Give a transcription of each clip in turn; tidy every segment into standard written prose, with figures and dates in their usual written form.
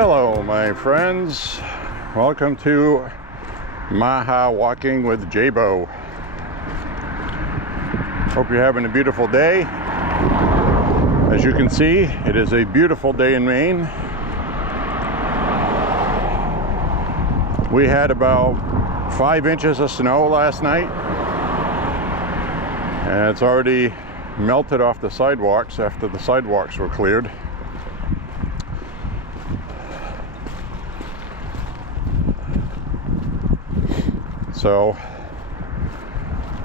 Hello my friends, welcome to MAHA Walking with J.Beau. Hope you're having a beautiful day. As you can see, it is a beautiful day in Maine. We had about 5 inches of snow last night, and it's already melted off the sidewalks after the sidewalks were cleared. So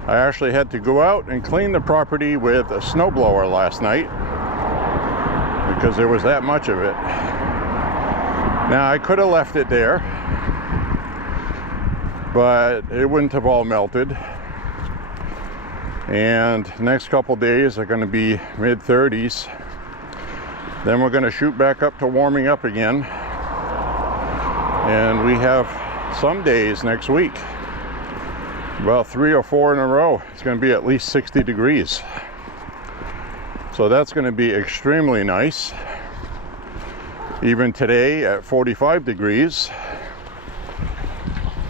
I actually had to go out and clean the property with a snowblower last night because there was that much of it. Now I could have left it there, but it wouldn't have all melted. And the next couple days are going to be mid-30s. Then we're going to shoot back up to warming up again. And we have some days next week, about 3 or 4 in a row, it's going to be at least 60 degrees. So that's going to be extremely nice. Even today at 45 degrees,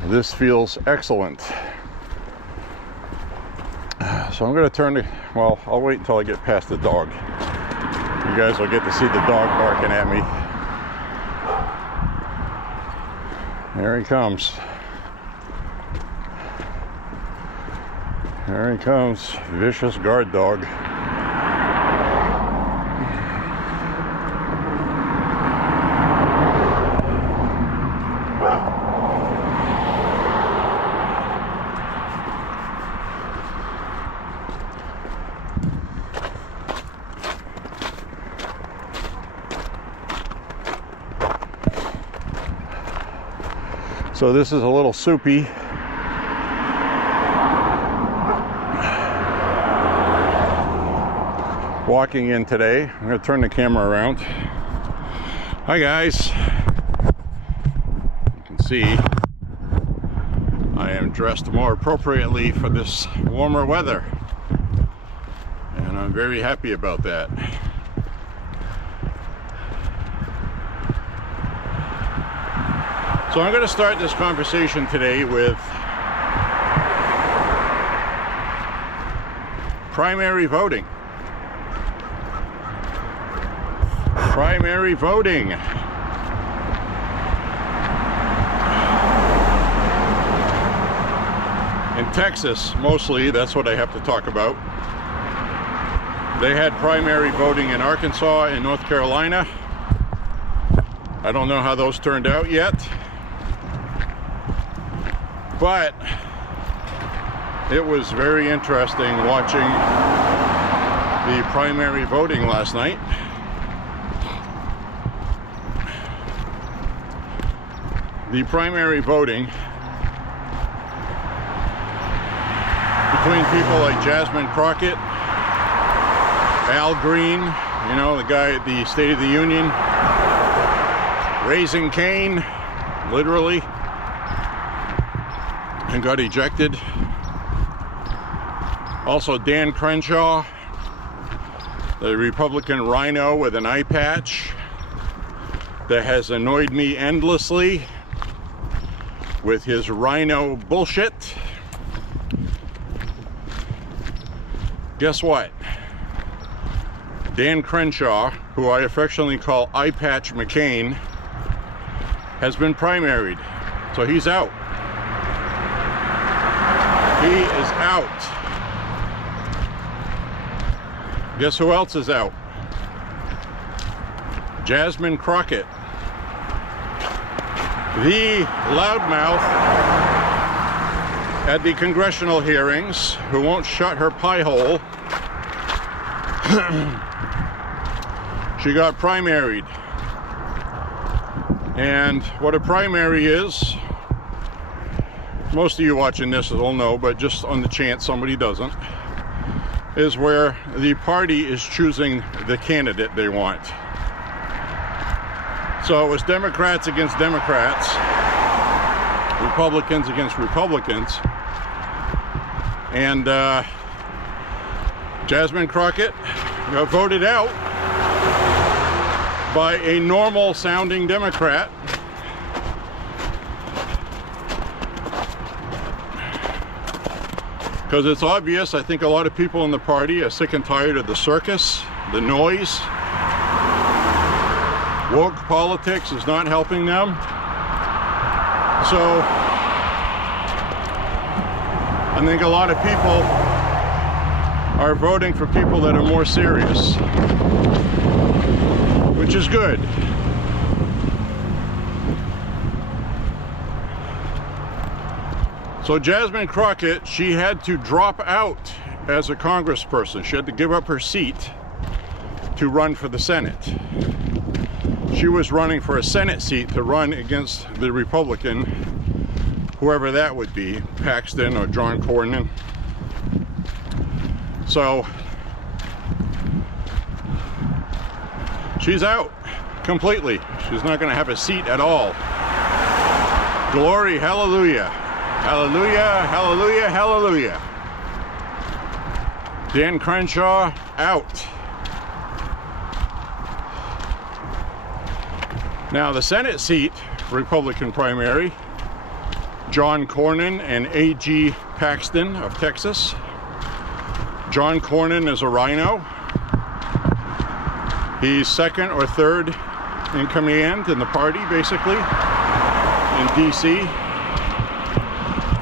this feels excellent. So I'm going to turn to, well, I'll wait until I get past the dog. You guys will get to see the dog barking at me. There he comes. There he comes, vicious guard dog. So this is a little soupy. Walking in today. I'm going to turn the camera around. Hi guys. You can see I am dressed more appropriately for this warmer weather, and I'm very happy about that. So I'm going to start this conversation today with primary voting. Primary voting. In Texas, mostly, that's what I have to talk about. They had primary voting in Arkansas and North Carolina. I don't know how those turned out yet, but it was very interesting watching the primary voting last night. The primary voting between people like Jasmine Crockett, Al Green, you know, the guy at the State of the Union, raising Cain, literally, and got ejected. Also Dan Crenshaw, the Republican rhino with an eye patch that has annoyed me endlessly with his rhino bullshit. Guess what? Dan Crenshaw, who I affectionately call Eye Patch McCain, has been primaried. So he's out. He is out. Guess who else is out? Jasmine Crockett, the loudmouth at the congressional hearings, who won't shut her pie hole. She got primaried. And what a primary is, most of you watching this will know, but just on the chance somebody doesn't, is where the party is choosing the candidate they want. So it was Democrats against Democrats, Republicans against Republicans, and Jasmine Crockett got voted out by a normal sounding Democrat. Because it's obvious, I think a lot of people in the party are sick and tired of the circus, the noise. Woke politics is not helping them. So I think a lot of people are voting for people that are more serious, which is good. So Jasmine Crockett, she had to drop out as a congressperson. She had to give up her seat to run for the Senate. She was running for a Senate seat to run against the Republican, whoever that would be, Paxton or John Cornyn. So she's out completely. She's not going to have a seat at all. Glory, hallelujah. Hallelujah, hallelujah, hallelujah. Dan Crenshaw out. Now the Senate seat, Republican primary, John Cornyn and A.G. Paxton of Texas. John Cornyn is a rhino. He's second or third in command in the party, basically, in D.C.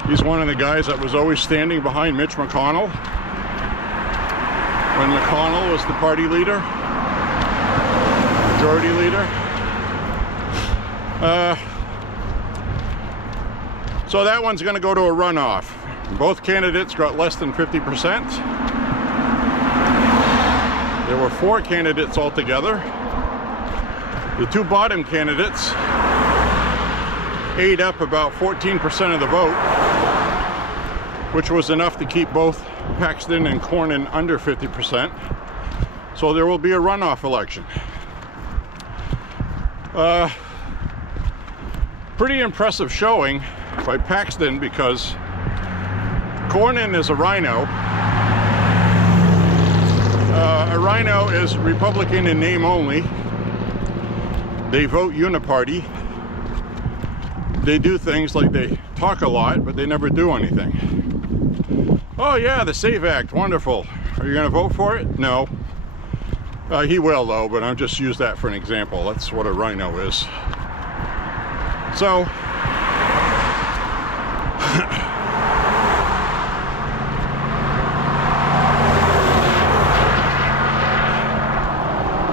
He's one of the guys that was always standing behind Mitch McConnell when McConnell was the party leader, majority leader. So that one's going to go to a runoff. Both candidates got less than 50%. There were 4 candidates altogether. The 2 bottom candidates ate up about 14% of the vote, which was enough to keep both Paxton and Cornyn under 50%. So there will be a runoff election. Pretty impressive showing by Paxton, because Cornyn is a rhino. A rhino is Republican in name only. They vote uniparty. They do things like they talk a lot, but they never do anything. Oh yeah, the SAVE Act, wonderful. Are you going to vote for it? No. He will though, but I'll just use that for an example. That's what a rhino is. So,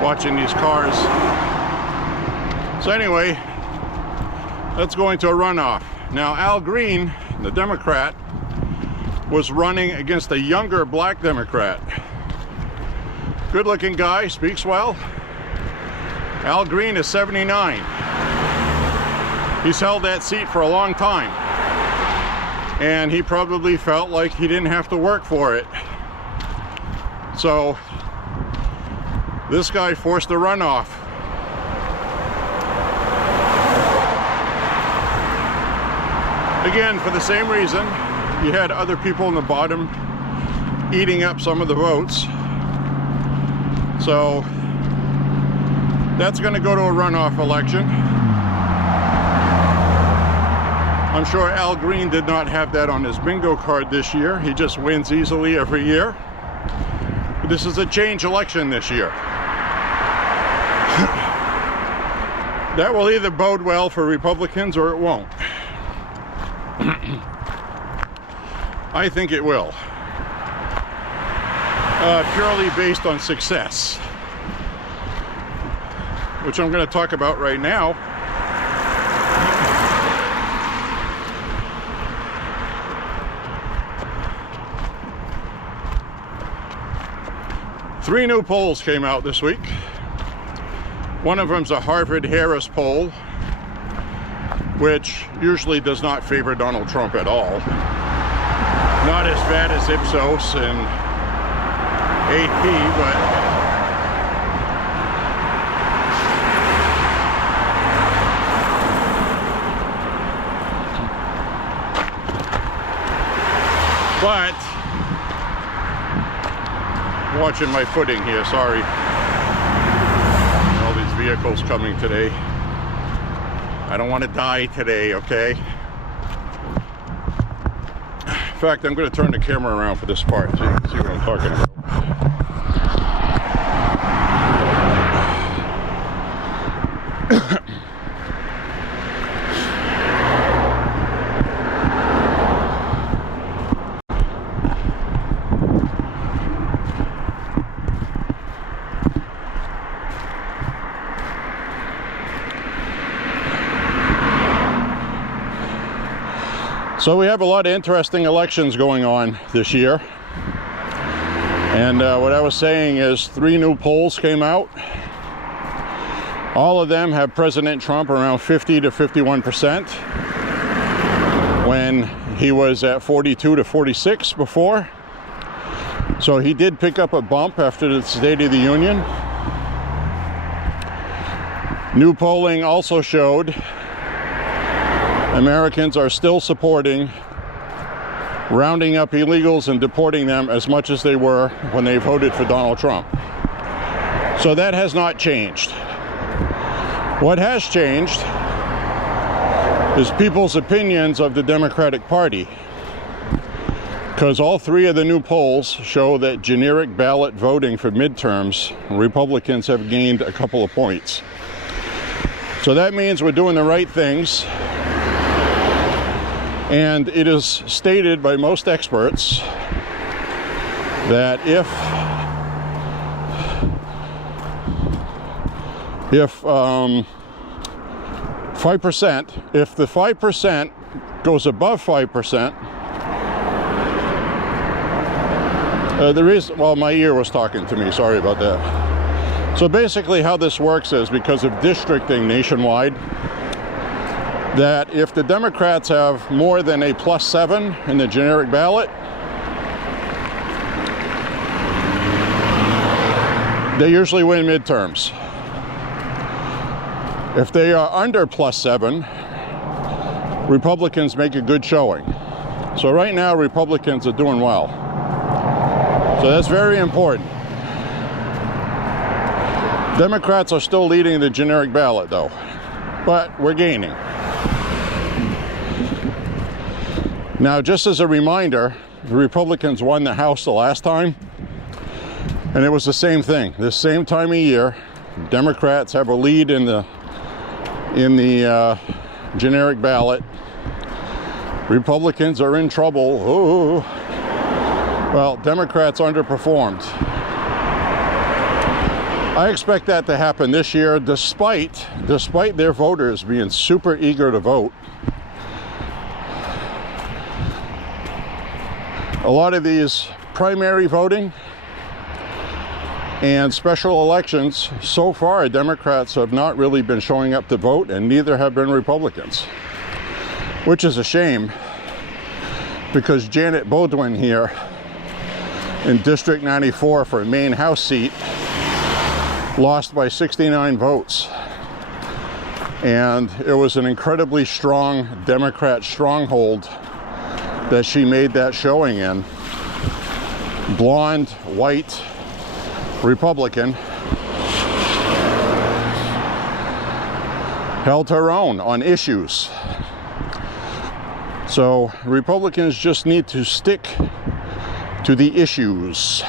watching these cars. So anyway, let's go into a runoff. Now Al Green, the Democrat, was running against a younger black Democrat. Good looking guy, speaks well. Al Green is 79. He's held that seat for a long time. And he probably felt like he didn't have to work for it. So this guy forced a runoff. Again, for the same reason, you had other people in the bottom eating up some of the votes. So that's going to go to a runoff election. I'm sure Al Green did not have that on his bingo card this year. He just wins easily every year. But this is a change election this year. That will either bode well for Republicans or it won't. I think it will. Purely based on success, which I'm going to talk about right now. Three new polls came out this week. One of them's a Harvard-Harris poll, which usually does not favor Donald Trump at all. Not as bad as Ipsos and AP, but watching my footing here, sorry. All these vehicles coming today. I don't want to die today, okay? In fact, I'm going to turn the camera around for this part so you can see what I'm talking about. So we have a lot of interesting elections going on this year. And what I was saying is 3 new polls came out. All of them have President Trump around 50 to 51% when he was at 42 to 46 before. So he did pick up a bump after the State of the Union. New polling also showed Americans are still supporting rounding up illegals and deporting them as much as they were when they voted for Donald Trump. So that has not changed. What has changed is people's opinions of the Democratic Party, because all 3 of the new polls show that generic ballot voting for midterms, Republicans have gained a couple of points. So that means we're doing the right things. And it is stated by most experts that if 5%, if the 5% goes above 5%, the reason, well, my ear was talking to me, sorry about that. So basically how this works is because of districting nationwide, that if the Democrats have more than a +7 in the generic ballot, they usually win midterms. If they are under +7, Republicans make a good showing. So right now, Republicans are doing well. So that's very important. Democrats are still leading the generic ballot, though, but we're gaining. Now, just as a reminder, the Republicans won the House the last time, and it was the same thing. This same time of year, Democrats have a lead in the generic ballot. Republicans are in trouble. Oh. Well, Democrats underperformed. I expect that to happen this year, despite their voters being super eager to vote. A lot of these primary voting and special elections, so far Democrats have not really been showing up to vote, and neither have been Republicans, which is a shame, because Janet Beaudoin here in District 94 for a Maine House seat lost by 69 votes, and it was an incredibly strong Democrat stronghold that she made that showing in. Blonde, white Republican held her own on issues. So Republicans just need to stick to the issues.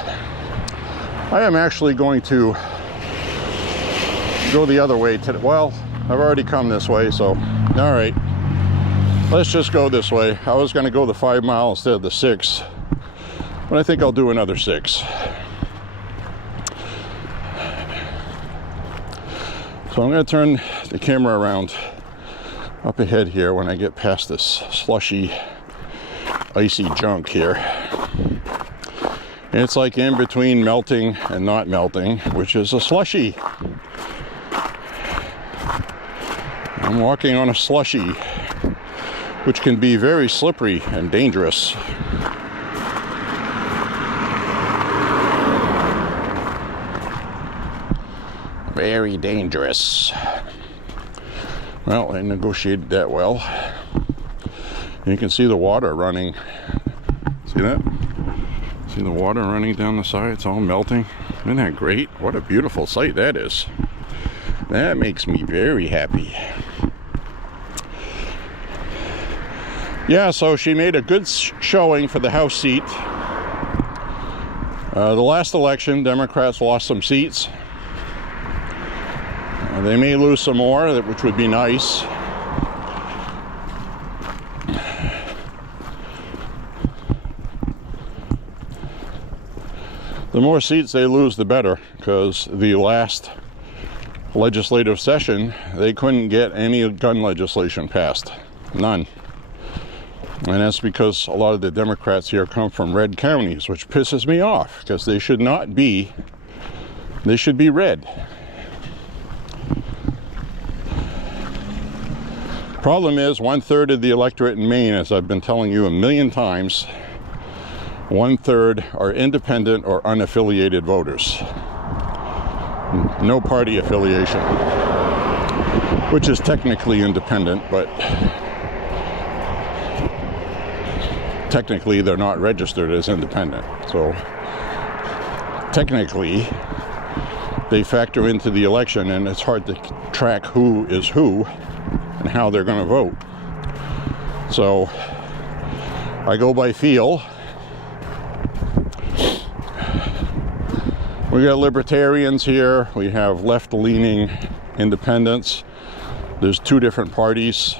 I am actually going to go the other way today. Well, I've already come this way, so all right. Let's just go this way. I was going to go the 5 mile instead of the 6, but I think I'll do another 6. So I'm going to turn the camera around up ahead here when I get past this slushy, icy junk here. And it's like in between melting and not melting, which is a slushy. I'm walking on a slushy, which can be very slippery and dangerous. Very dangerous. Well, I negotiated that well. You can see the water running. See that? See the water running down the side? It's all melting. Isn't that great? What a beautiful sight that is. That makes me very happy. Yeah, so she made a good showing for the House seat. The last election, Democrats lost some seats. They may lose some more, which would be nice. The more seats they lose, the better, because the last legislative session, they couldn't get any gun legislation passed. None. And that's because a lot of the Democrats here come from red counties, which pisses me off, because they should not be, they should be red. Problem is, 1/3 of the electorate in Maine, as I've been telling you a million times, 1/3 are independent or unaffiliated voters. No party affiliation, which is technically independent, but technically they're not registered as independent. So technically they factor into the election, and it's hard to track who is who and how they're going to vote. So I go by feel. We got libertarians here, we have left-leaning independents. There's two different parties.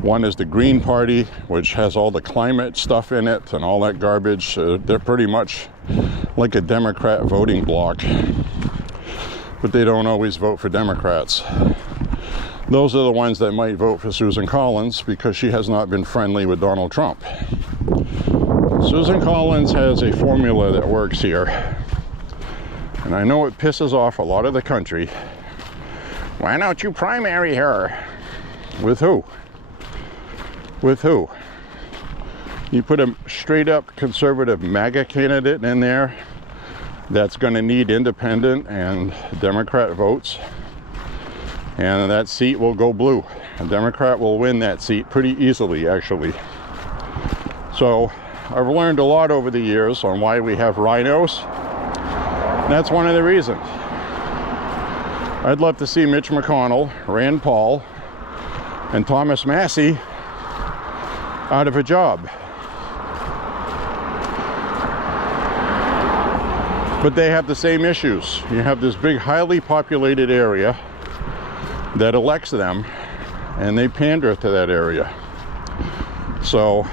One is the Green Party, which has all the climate stuff in it and all that garbage. They're pretty much like a Democrat voting bloc, but they don't always vote for Democrats. Those are the ones that might vote for Susan Collins because she has not been friendly with Donald Trump. Susan Collins has a formula that works here. And I know it pisses off a lot of the country. Why don't you primary her? With who? With who? You put a straight up conservative MAGA candidate in there that's going to need independent and Democrat votes, and that seat will go blue. A Democrat will win that seat pretty easily, actually. So I've learned a lot over the years on why we have rhinos. That's one of the reasons. I'd love to see Mitch McConnell, Rand Paul, and Thomas Massey out of a job. But they have the same issues. You have this big, highly populated area that elects them, and they pander to that area. So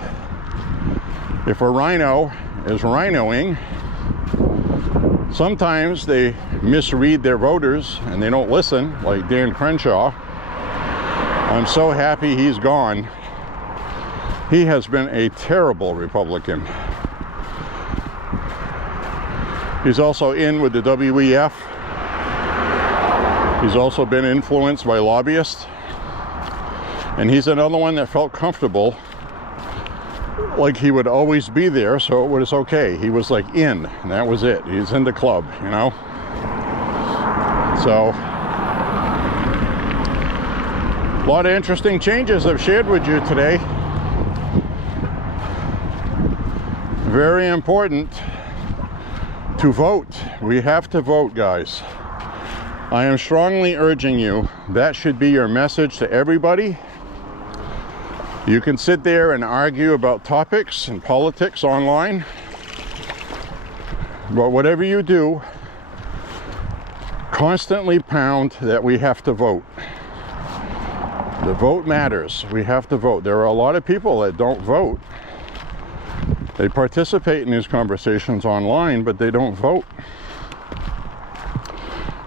if a rhino is rhinoing, sometimes they misread their voters and they don't listen, like Dan Crenshaw. I'm so happy he's gone. He has been a terrible Republican. He's also in with the WEF. He's also been influenced by lobbyists. And he's another one that felt comfortable, like he would always be there, so it was okay. He was like in, and that was it. He's in the club, you know? So, a lot of interesting changes I've shared with you today. Very important to vote. We have to vote, guys. I am strongly urging you, that should be your message to everybody. You can sit there and argue about topics and politics online, but whatever you do, constantly pound that we have to vote. The vote matters. We have to vote. There are a lot of people that don't vote. They participate in these conversations online, but they don't vote.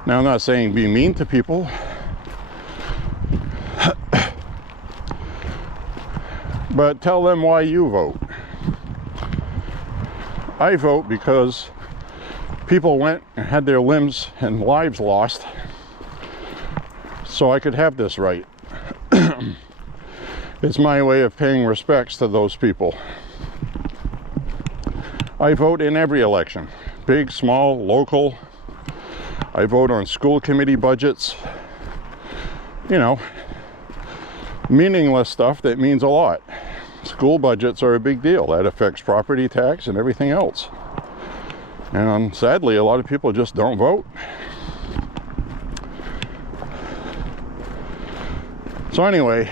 Now, I'm not saying be mean to people. But tell them why you vote. I vote because people went and had their limbs and lives lost so I could have this right. It's my way of paying respects to those people. I vote in every election, big, small, local. I vote on school committee budgets. You know, meaningless stuff that means a lot. School budgets are a big deal. That affects property tax and everything else. And sadly, a lot of people just don't vote. So anyway,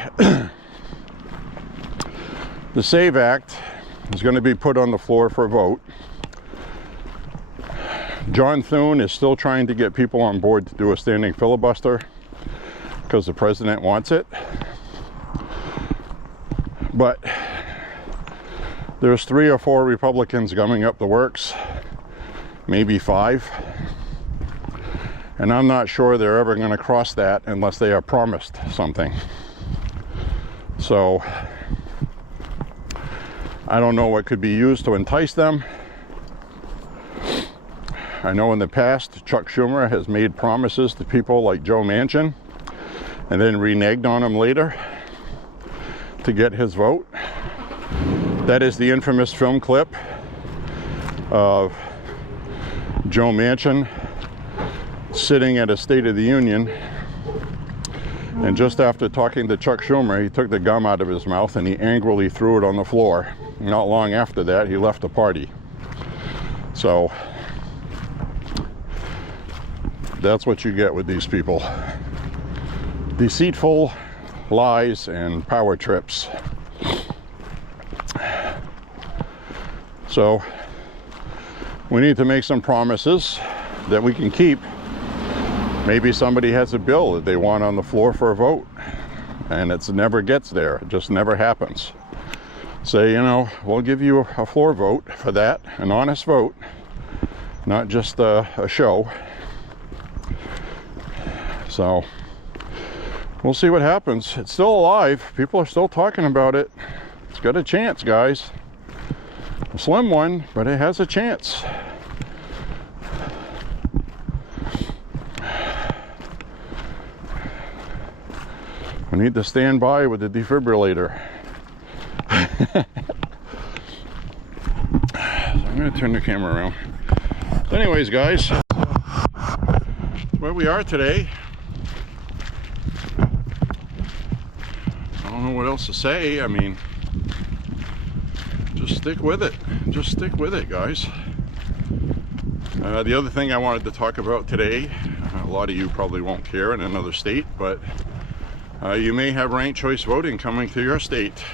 the SAVE Act is going to be put on the floor for a vote. John Thune is still trying to get people on board to do a standing filibuster because the president wants it. But there's 3 or 4 Republicans gumming up the works, maybe 5. And I'm not sure they're ever going to cross that unless they are promised something. So I don't know what could be used to entice them. I know in the past Chuck Schumer has made promises to people like Joe Manchin and then reneged on them later to get his vote. That is the infamous film clip of Joe Manchin sitting at a State of the Union, and just after talking to Chuck Schumer, he took the gum out of his mouth and he angrily threw it on the floor. Not long after that, he left the party. So that's what you get with these people. Deceitful lies and power trips. So we need to make some promises that we can keep. Maybe somebody has a bill that they want on the floor for a vote and it never gets there. It just never happens. Say, you know, we'll give you a floor vote for that, an honest vote, not just a show. So we'll see what happens. It's still alive. People are still talking about it. It's got a chance, guys. A slim one, but it has a chance. We need to stand by with the defibrillator. So I'm going to turn the camera around. So anyways, guys, where we are today. I don't know what else to say. I mean, just stick with it. Just stick with it, guys. The other thing I wanted to talk about today, a lot of you probably won't care in another state, but you may have ranked choice voting coming to your state.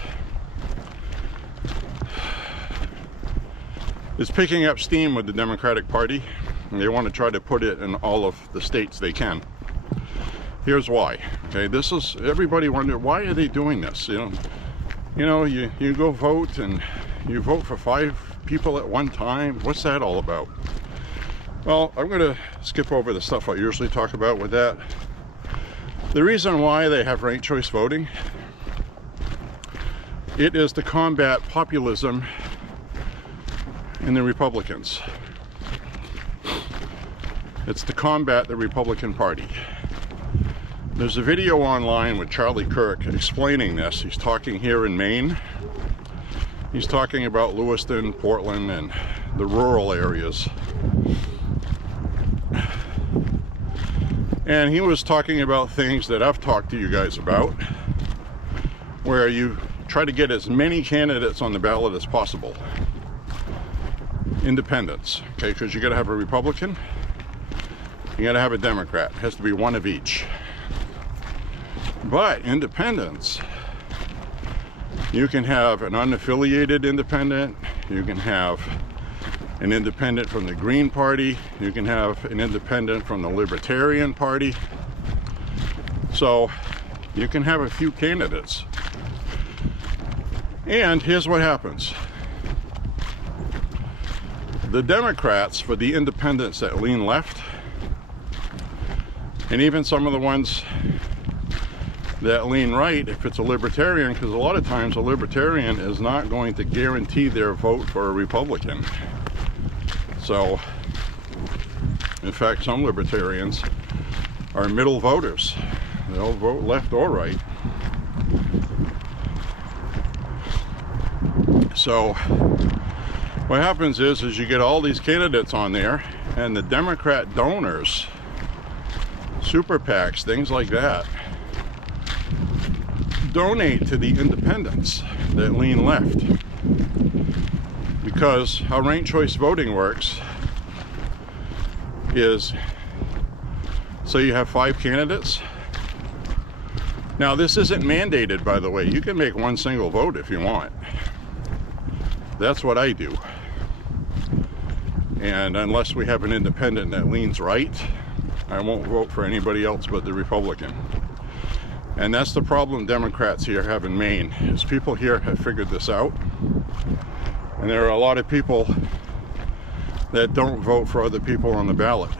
It's picking up steam with the Democratic Party, and they want to try to put it in all of the states they can. Here's why. Okay, this is, everybody wonder, why are they doing this? You know, you go vote and you vote for 5 people at one time. What's that all about? Well, I'm going to skip over the stuff I usually talk about with that. The reason why they have ranked choice voting, it is to combat populism in the Republicans. It's to combat the Republican Party. There's a video online with Charlie Kirk explaining this. He's talking here in Maine. He's talking about Lewiston, Portland, and the rural areas. And he was talking about things that I've talked to you guys about, where you try to get as many candidates on the ballot as possible. Independents, okay, because you got to have a Republican, you got to have a Democrat. It has to be one of each. But independents, you can have an unaffiliated independent, you can have an independent from the Green Party, you can have an independent from the Libertarian Party. So you can have a few candidates. And here's what happens. The Democrats, for the independents that lean left, and even some of the ones that lean right, if it's a libertarian, because a lot of times a libertarian is not going to guarantee their vote for a Republican. So, in fact, some libertarians are middle voters. They'll vote left or right. So, what happens is you get all these candidates on there, and the Democrat donors, super PACs, things like that, donate to the independents that lean left. Because how ranked choice voting works is, so you have 5 candidates, Now, this isn't mandated, by the way. You can make one single vote if you want. That's what I do. And unless we have an independent that leans right, I won't vote for anybody else but the Republican. And that's the problem Democrats here have in Maine, is people here have figured this out. And there are a lot of people that don't vote for other people on the ballot.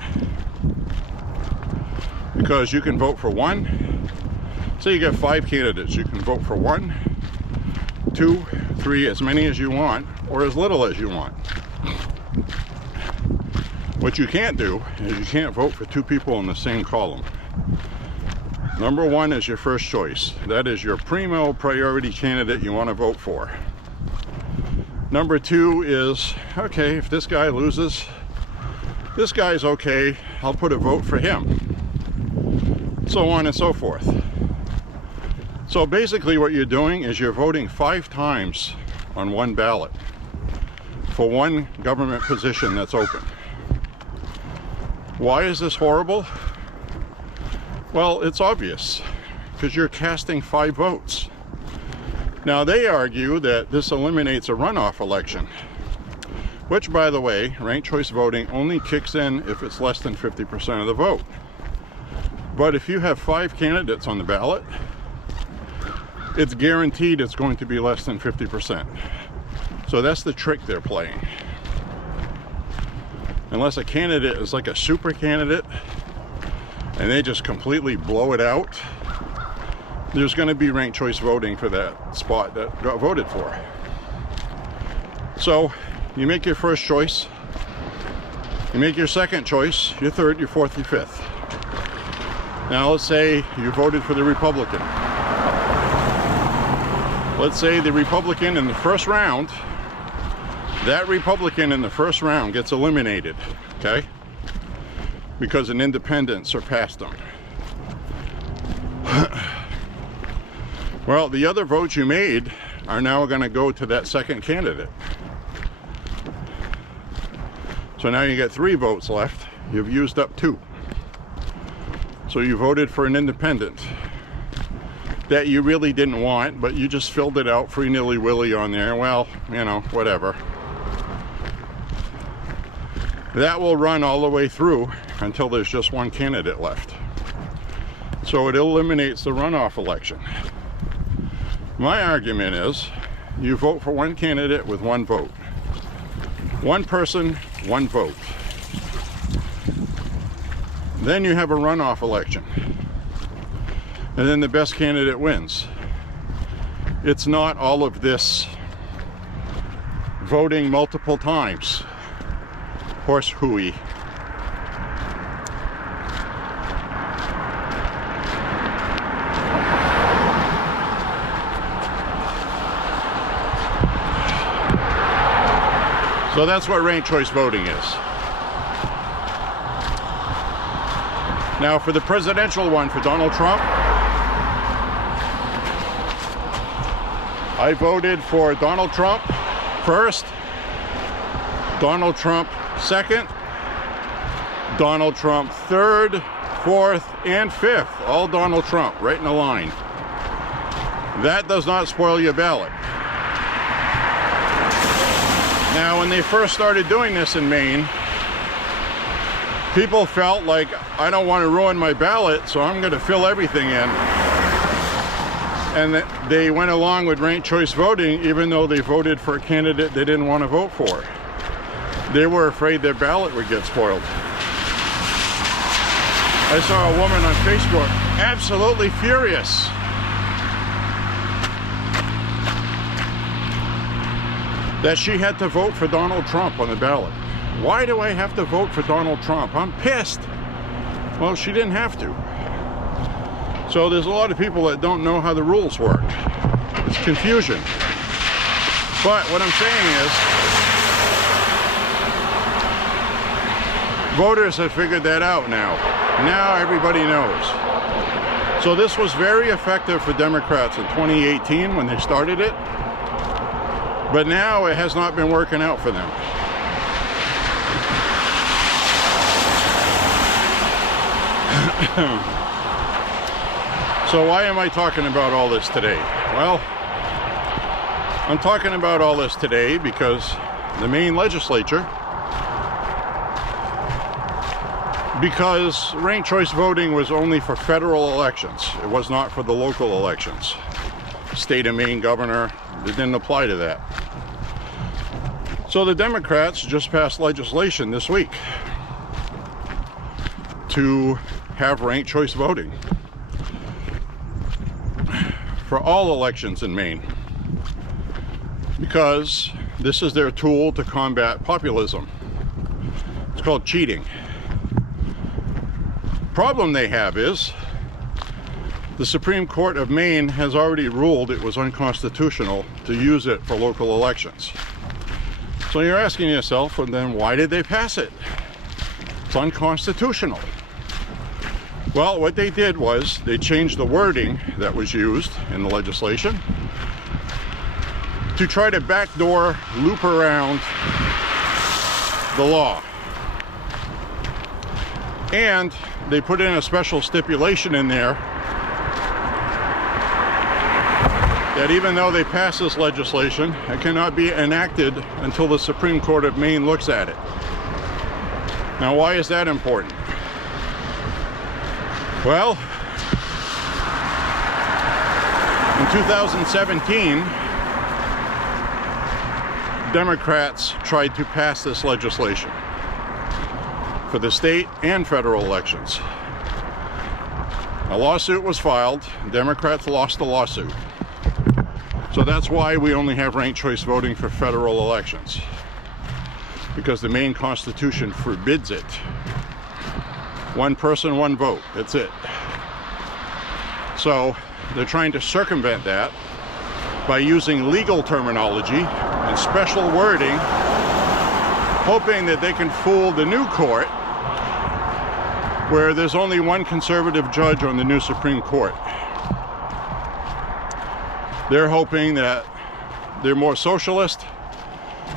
Because you can vote for one. Say you get 5 candidates, you can vote for 1, 2, 3, as many as you want, or as little as you want. What you can't do is you can't vote for 2 people in the same column. Number 1 is your first choice. That is your primo priority candidate you want to vote for. Number 2 is, okay, if this guy loses, this guy's okay, I'll put a vote for him. So on and so forth. So basically what you're doing is you're voting 5 times on one ballot for one government position that's open. Why is this horrible? Well, it's obvious, because you're casting 5 votes. Now, they argue that this eliminates a runoff election, which, by the way, ranked choice voting only kicks in if it's less than 50% of the vote. But if you have 5 candidates on the ballot, it's guaranteed it's going to be less than 50%. So that's the trick they're playing. Unless a candidate is like a super candidate and they just completely blow it out, there's going to be ranked choice voting for that spot that got voted for. So you make your first choice, you make your second choice, your third, your fourth, your fifth. Now let's say you voted for the Republican. Let's say the Republican in the first round, that Republican in the first round gets eliminated, okay? Because an independent surpassed them. Well, the other votes you made are now going to go to that second candidate. So now you get 3 votes left. You've used up 2. So you voted for an independent that you really didn't want, but you just filled it out free nilly-willy on there. Well, you know, whatever. That will run all the way through until there's just 1 candidate left. So it eliminates the runoff election. My argument is, you vote for 1 candidate with 1 vote. 1 person, 1 vote. Then you have a runoff election. And then the best candidate wins. It's not all of this voting multiple times. Horse hooey. So that's what ranked choice voting is. Now for the presidential one for Donald Trump, I voted for Donald Trump first, Donald Trump second, Donald Trump third, fourth, and fifth. All Donald Trump, right in a line. That does not spoil your ballot. Now, when they first started doing this in Maine, people felt like, I don't want to ruin my ballot, so I'm going to fill everything in. And they went along with ranked choice voting, even though they voted for a candidate they didn't want to vote for. They were afraid their ballot would get spoiled. I saw a woman on Facebook absolutely furious. That she had to vote for Donald Trump on the ballot. Why do I have to vote for Donald Trump? I'm pissed. Well, she didn't have to. So there's a lot of people that don't know how the rules work. It's confusion. But what I'm saying is, voters have figured that out now. Now everybody knows. So this was very effective for Democrats in 2018 when they started it. But now it has not been working out for them. So why am I talking about all this today? Well, I'm talking about all this today because the Maine legislature, because ranked choice voting was only for federal elections. It was not for the local elections. State of Maine governor, it didn't apply to that. So the Democrats just passed legislation this week to have ranked choice voting for all elections in Maine, because this is their tool to combat populism. It's called cheating. Problem they have is the Supreme Court of Maine has already ruled it was unconstitutional to use it for local elections. So you're asking yourself, well, then why did they pass it? It's unconstitutional. Well, what they did was they changed the wording that was used in the legislation to try to backdoor loop around the law. And they put in a special stipulation in there that even though they pass this legislation, it cannot be enacted until the Supreme Court of Maine looks at it. Now, why is that important? Well, in 2017, Democrats tried to pass this legislation for the state and federal elections. A lawsuit was filed. Democrats lost the lawsuit. So that's why we only have ranked choice voting for federal elections, because the Maine Constitution forbids it. One person, one vote. That's it. So they're trying to circumvent that by using legal terminology and special wording, hoping that they can fool the new court, where there's only one conservative judge on the new Supreme Court. They're hoping that they're more socialist,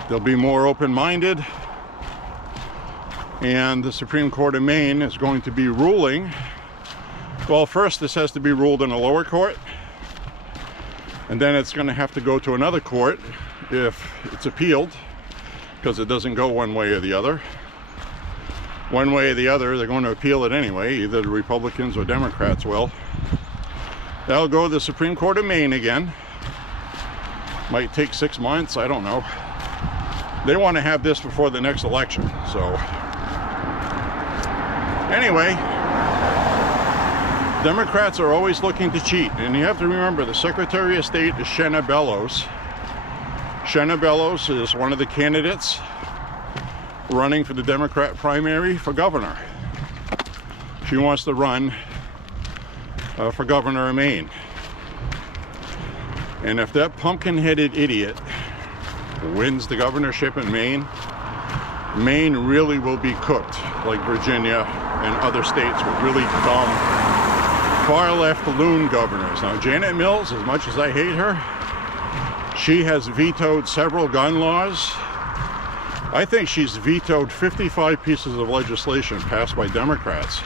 they'll be more open-minded, and the Supreme Court of Maine is going to be ruling. Well, first this has to be ruled in a lower court, and then it's going to have to go to another court if it's appealed, because it doesn't go one way or the other. One way or the other, they're going to appeal it anyway, either the Republicans or Democrats will. That'll go to the Supreme Court of Maine again. Might take 6 months, I don't know. They want to have this before the next election, so. Anyway, Democrats are always looking to cheat, and you have to remember the Secretary of State is Shenna Bellows. Shenna Bellows is one of the candidates running for the Democrat primary for governor. She wants to run for governor of Maine. And if that pumpkin-headed idiot wins the governorship in Maine, Maine really will be cooked like Virginia and other states with really dumb, far-left loon governors. Now, Janet Mills, as much as I hate her, she has vetoed several gun laws. I think she's vetoed 55 pieces of legislation passed by Democrats.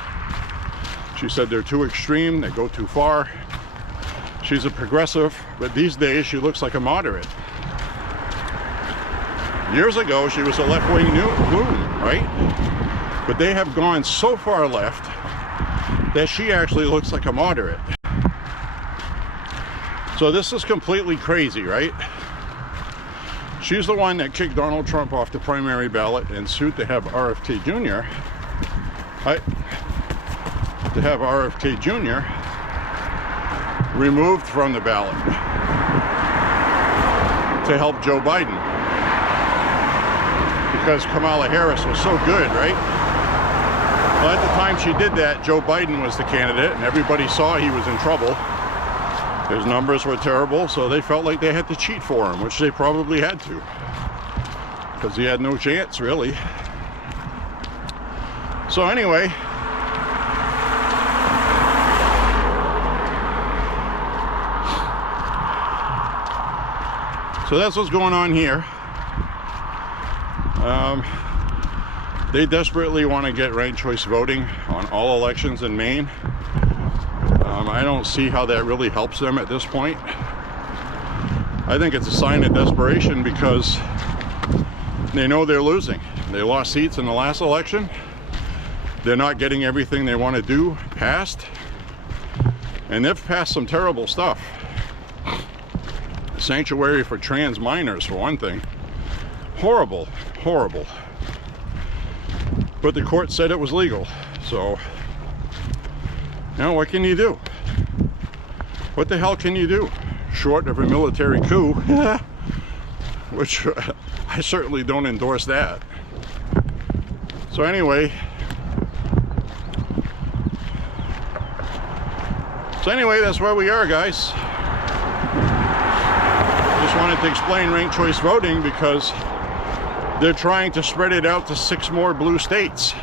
She said they're too extreme, they go too far. She's a progressive, but these days she looks like a moderate. Years ago, she was a left-wing loon, right? But they have gone so far left that she actually looks like a moderate. So this is completely crazy, right? She's the one that kicked Donald Trump off the primary ballot and sued to have RFK Jr. Removed from the ballot to help Joe Biden, because Kamala Harris was so good, right? Well, at the time she did that, Joe Biden was the candidate, and everybody saw he was in trouble. His numbers were terrible, so they felt like they had to cheat for him, which they probably had to, because he had no chance, really. So anyway, so that's what's going on here. They desperately want to get ranked choice voting on all elections in Maine. I don't see how that really helps them at this point. I think it's a sign of desperation because they know they're losing. They lost seats in the last election. They're not getting everything they want to do passed. And they've passed some terrible stuff. Sanctuary for trans minors, for one thing. Horrible, horrible. But the court said it was legal. So, now what can you do? What the hell can you do? Short of a military coup, which I certainly don't endorse that. So anyway, that's where we are, guys. Just wanted to explain ranked choice voting because they're trying to spread it out to 6 more blue states.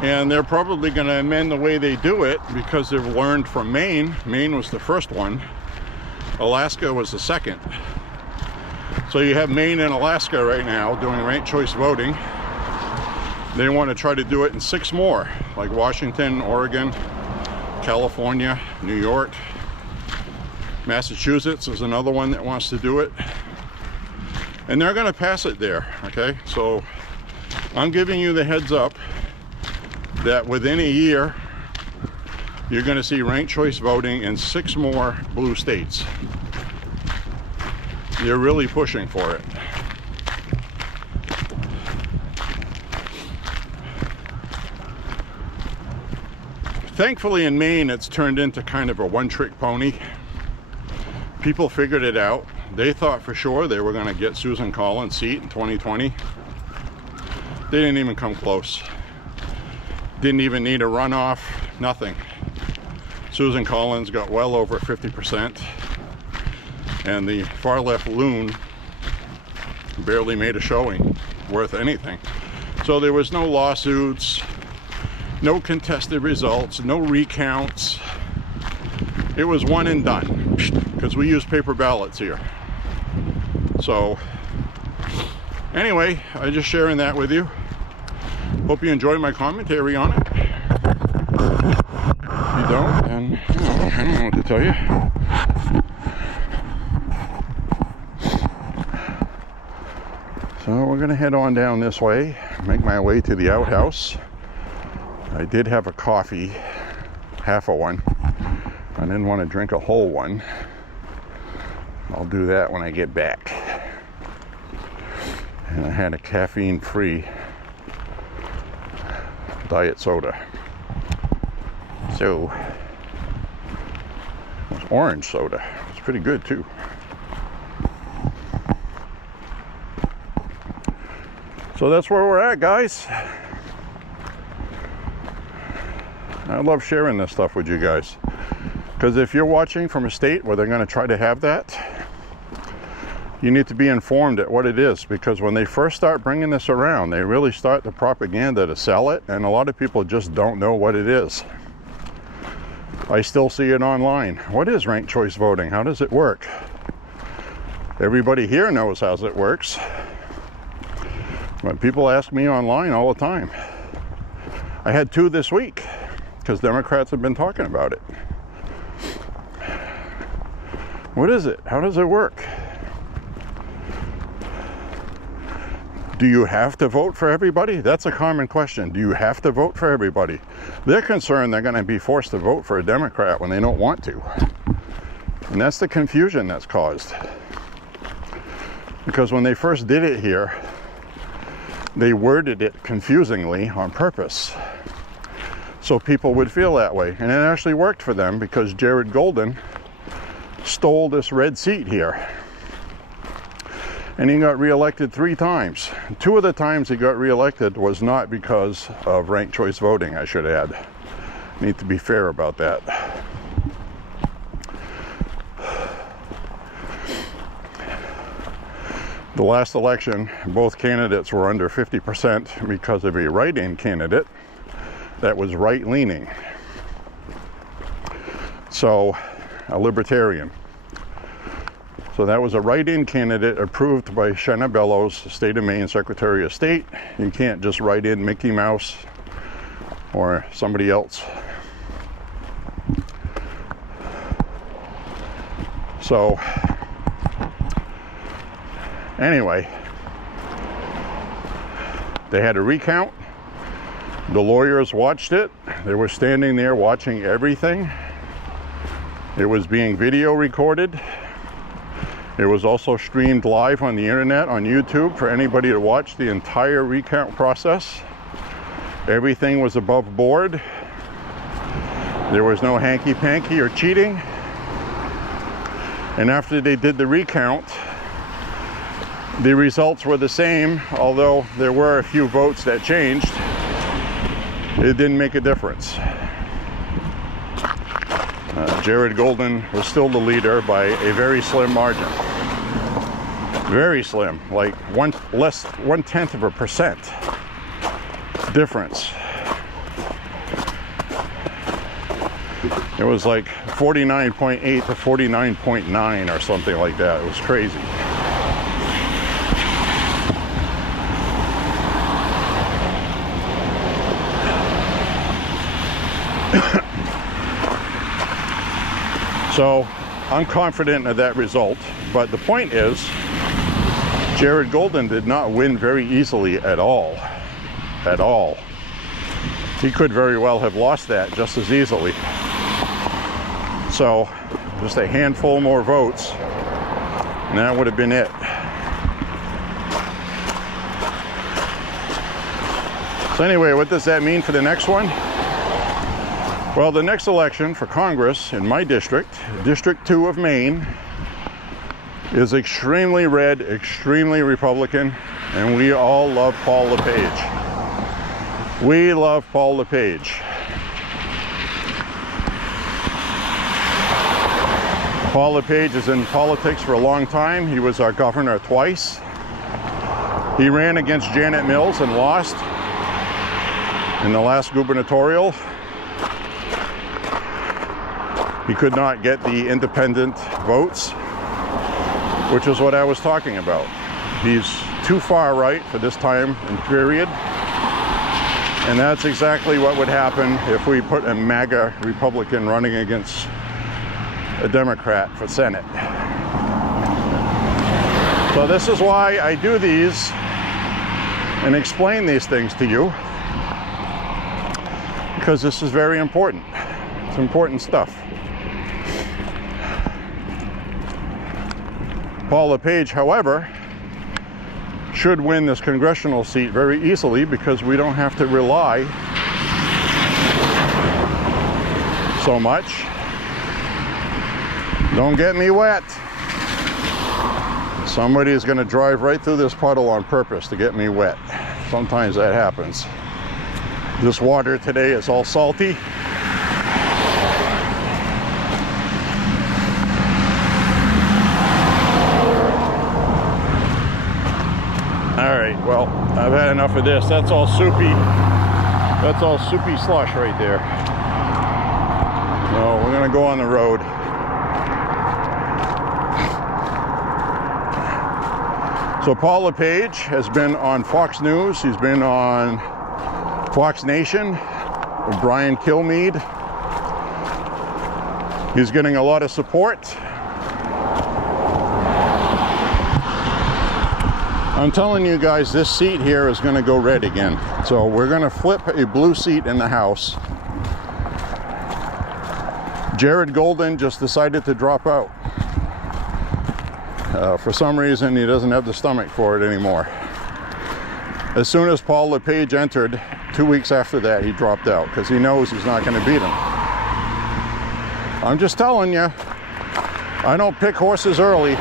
And they're probably going to amend the way they do it because they've learned from Maine. Maine was the first one. Alaska was the second. So you have Maine and Alaska right now doing ranked choice voting. They want to try to do it in 6 more, like Washington, Oregon, California, New York. Massachusetts is another one that wants to do it. And they're going to pass it there, okay? So I'm giving you the heads up that within a year, you're going to see ranked choice voting in 6 more blue states. They're really pushing for it. Thankfully in Maine, it's turned into kind of a one-trick pony. People figured it out. They thought for sure they were going to get Susan Collins' seat in 2020. They didn't even come close. Didn't even need a runoff, nothing. Susan Collins got well over 50%, and the far left loon barely made a showing worth anything. So there was no lawsuits, no contested results, no recounts. It was one and done, because we use paper ballots here. So anyway, I'm just sharing that with you. Hope you enjoy my commentary on it. If you don't, then I don't know what to tell you. So we're going to head on down this way, make my way to the outhouse. I did have a coffee, half a one. I didn't want to drink a whole one. I'll do that when I get back. And I had a caffeine-free diet soda. So, it was orange soda. It's pretty good too. So that's where we're at, guys. I love sharing this stuff with you guys. Because if you're watching from a state where they're going to try to have that, you need to be informed at what it is, because when they first start bringing this around, they really start the propaganda to sell it, and a lot of people just don't know what it is. I still see it online. What is ranked choice voting? How does it work? Everybody here knows how it works, but people ask me online all the time. I had 2 this week because Democrats have been talking about it. What is it? How does it work? Do you have to vote for everybody? That's a common question. Do you have to vote for everybody? They're concerned they're going to be forced to vote for a Democrat when they don't want to. And that's the confusion that's caused. Because when they first did it here, they worded it confusingly on purpose, so people would feel that way. And it actually worked for them, because Jared Golden stole this red seat here. And he got reelected 3 times. 2 of the times he got reelected was not because of ranked choice voting, I should add. Need to be fair about that. The last election, both candidates were under 50% because of a write-in candidate that was right-leaning. So, a libertarian. So that was a write-in candidate approved by Shanna Bellows, State of Maine Secretary of State. You can't just write in Mickey Mouse or somebody else. So anyway, they had a recount. The lawyers watched it. They were standing there watching everything. It was being video recorded. It was also streamed live on the internet, on YouTube, for anybody to watch the entire recount process. Everything was above board. There was no hanky-panky or cheating. And after they did the recount, the results were the same, although there were a few votes that changed. It didn't make a difference. Jared Golden was still the leader by a very slim margin. Very slim, like 0.1% difference. It was like 49.8 to 49.9 or something like that. It was crazy. So I'm confident of that result, but the point is, Jared Golden did not win very easily at all. At all. He could very well have lost that just as easily. So just a handful more votes, and that would have been it. So anyway, what does that mean for the next one? Well, the next election for Congress in my district, District 2 of Maine, is extremely red, extremely Republican, and we all love Paul LePage. We love Paul LePage. Paul LePage is in politics for a long time. He was our governor twice. He ran against Janet Mills and lost in the last gubernatorial. He could not get the independent votes, which is what I was talking about. He's too far right for this time and period. And that's exactly what would happen if we put a MAGA Republican running against a Democrat for Senate. So this is why I do these and explain these things to you, because this is very important. It's important stuff. Paul LePage, however, should win this congressional seat very easily, because we don't have to rely so much. Don't get me wet. Somebody is going to drive right through this puddle on purpose to get me wet. Sometimes that happens. This water today is all salty. Alright, well, I've had enough of this. That's all soupy. That's all soupy slush right there. So we're gonna go on the road. So Paul LePage has been on Fox News. He's been on Fox Nation with Brian Kilmeade. He's getting a lot of support. I'm telling you guys, this seat here is going to go red again. So we're going to flip a blue seat in the House. Jared Golden just decided to drop out. For some reason, he doesn't have the stomach for it anymore. As soon as Paul LePage entered, 2 weeks after that, he dropped out because he knows he's not going to beat him. I'm just telling you, I don't pick horses early.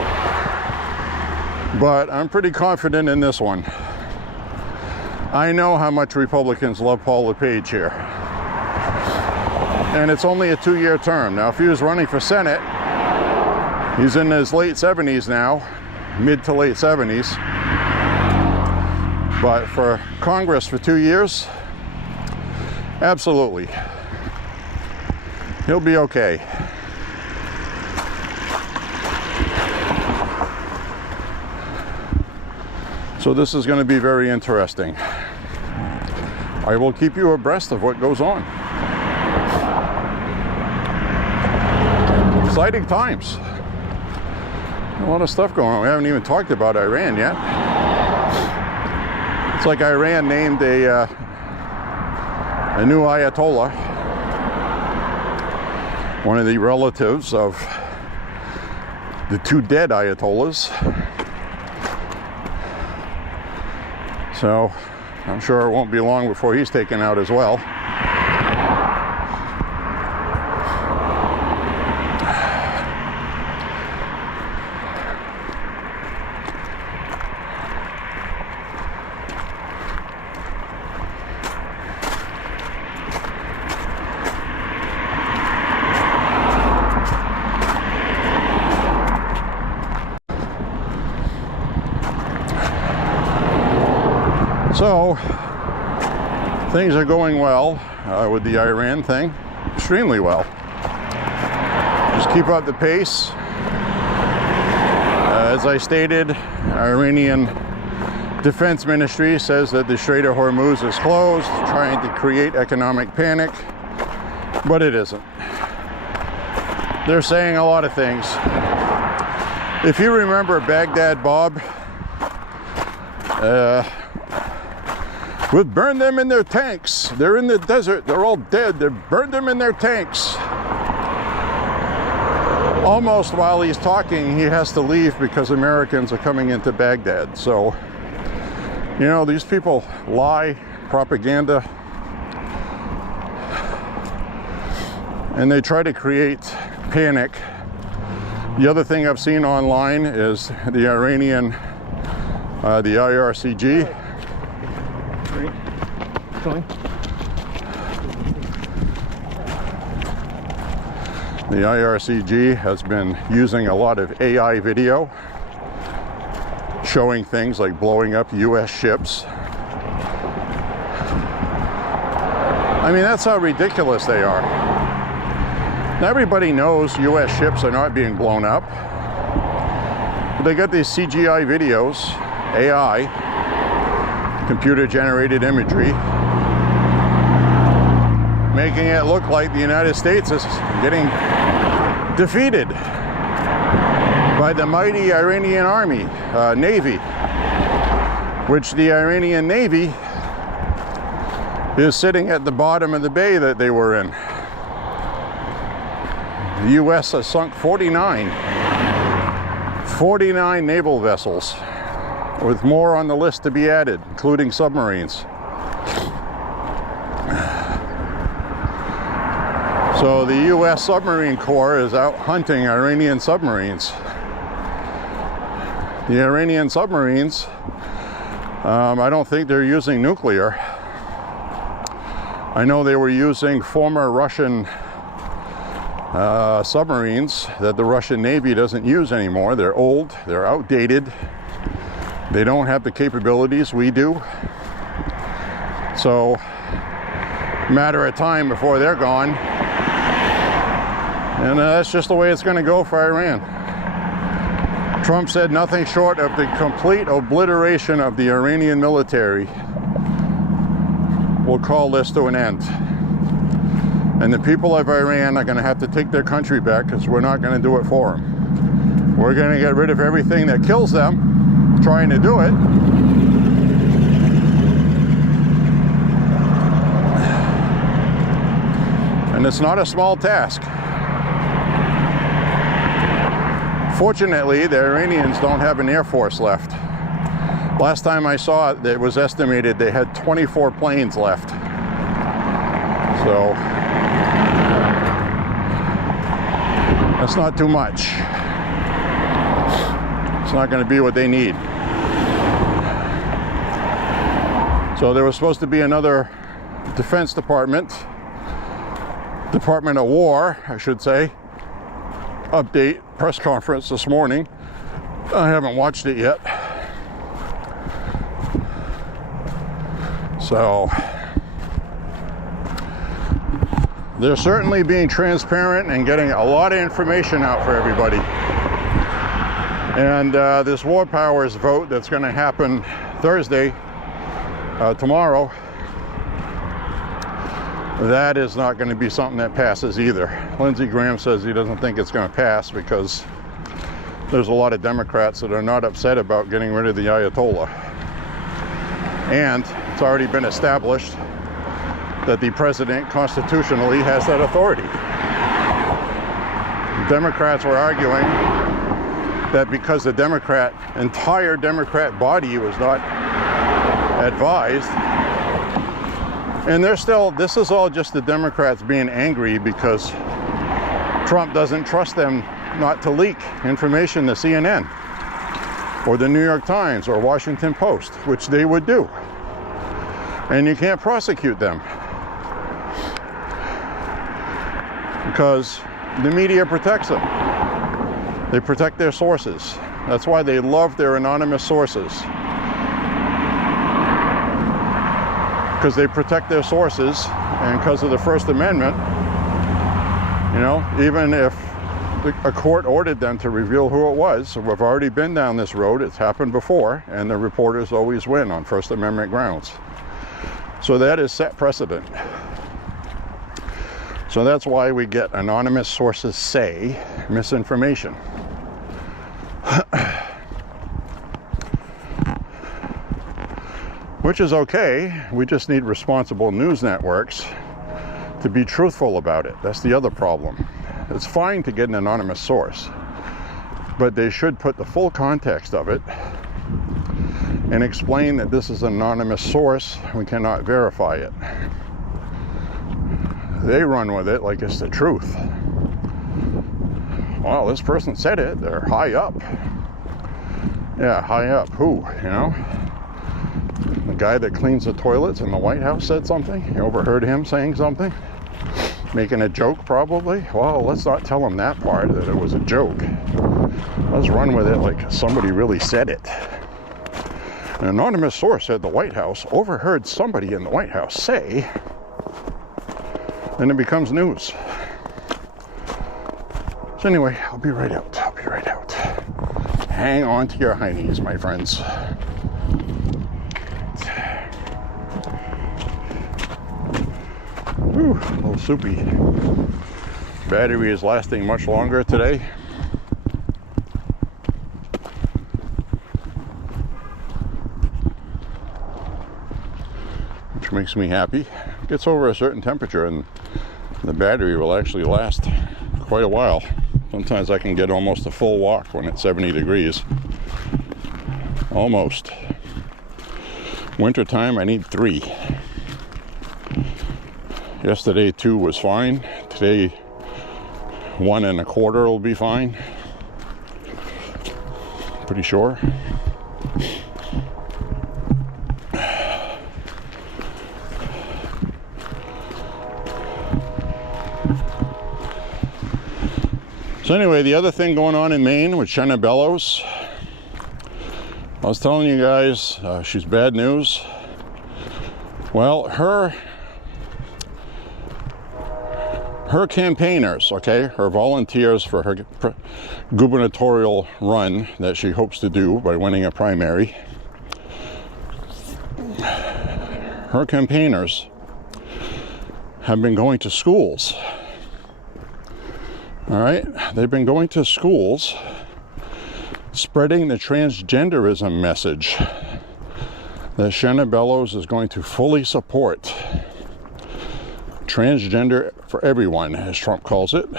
But I'm pretty confident in this one. I know how much Republicans love Paul LePage here. And it's only a 2-year term. Now, if he was running for Senate, he's in his late 70s now, mid to late 70s. But for Congress for 2 years, absolutely. He'll be okay. So this is going to be very interesting. I will keep you abreast of what goes on. Exciting times. A lot of stuff going on. We haven't even talked about Iran yet. It's like Iran named a new Ayatollah, one of the relatives of the two dead Ayatollahs. So I'm sure it won't be long before he's taken out as well. So, things are going well with the Iran thing, extremely well. Just keep up the pace. As I stated, Iranian Defense Ministry says that the Strait of Hormuz is closed, trying to create economic panic, but it isn't. They're saying a lot of things. If you remember Baghdad Bob, we'll burn them in their tanks. They're in the desert. They're all dead. They burned them in their tanks. Almost while he's talking, he has to leave because Americans are coming into Baghdad. So, you know, these people lie, propaganda, and they try to create panic. The other thing I've seen online is the Iranian, the IRCG. The IRCG has been using a lot of AI video, showing things like blowing up US ships. I mean, that's how ridiculous they are. Now, everybody knows US ships are not being blown up. But they got these CGI videos, AI, computer-generated imagery, making it look like the United States is getting defeated by the mighty Iranian army, Navy, which the Iranian Navy is sitting at the bottom of the bay that they were in. The U.S. has sunk 49 naval vessels, with more on the list to be added, including submarines. So the U.S. Submarine Corps is out hunting Iranian submarines. The Iranian submarines, I don't think they're using nuclear. I know they were using former Russian submarines that the Russian Navy doesn't use anymore. They're old, they're outdated. They don't have the capabilities we do. So, matter of time before they're gone. And that's just the way it's going to go for Iran. Trump said nothing short of the complete obliteration of the Iranian military will call this to an end. And the people of Iran are going to have to take their country back, because we're not going to do it for them. We're going to get rid of everything that kills them, trying to do it. And it's not a small task. Fortunately, the Iranians don't have an air force left. Last time I saw it, it was estimated they had 24 planes left. So, that's not too much. It's not going to be what they need. So there was supposed to be another Defense Department of War, I should say, update press conference this morning. I haven't watched it yet. So they're certainly being transparent and getting a lot of information out for everybody. And this War Powers vote that's going to happen Thursday, tomorrow, that is not going to be something that passes either. Lindsey Graham says he doesn't think it's going to pass because there's a lot of Democrats that are not upset about getting rid of the Ayatollah. And it's already been established that the president constitutionally has that authority. Democrats were arguing that because the entire Democrat body was not advised, and this is all just the Democrats being angry because Trump doesn't trust them not to leak information to CNN or the New York Times or Washington Post, which they would do. And you can't prosecute them because the media protects them. They protect their sources. That's why they love their anonymous sources. Because they protect their sources, and because of the First Amendment, you know, even if a court ordered them to reveal who it was, so we've already been down this road, it's happened before, and the reporters always win on First Amendment grounds. So that is set precedent. So that's why we get anonymous sources say misinformation. Which is okay. We just need responsible news networks to be truthful about it. That's the other problem. It's fine to get an anonymous source, but they should put the full context of it and explain that this is an anonymous source. We cannot verify it. They run with it like it's the truth. Well, this person said it. They're high up. Yeah, high up. Who? You know? The guy that cleans the toilets in the White House said something. You overheard him saying something. Making a joke, probably. Well, let's not tell him that part, that it was a joke. Let's run with it like somebody really said it. An anonymous source at the White House overheard somebody in the White House say, and it becomes news. So anyway, I'll be right out. I'll be right out. Hang on to your heinies, my friends. Whew, a little soupy. Battery is lasting much longer today. Which makes me happy. It gets over a certain temperature and the battery will actually last quite a while. Sometimes I can get almost a full walk when it's 70 degrees. Almost. Wintertime, I need 3. Yesterday 2 was fine. Today 1 1/4 will be fine. Pretty sure. So anyway, the other thing going on in Maine with Shenna Bellows, I was telling you guys, she's bad news. Well, her campaigners, okay, her volunteers for her gubernatorial run that she hopes to do by winning a primary, her campaigners have been going to schools. All right, they've been going to schools spreading the transgenderism message that Shenna Bellows is going to fully support transgender for everyone, as Trump calls it.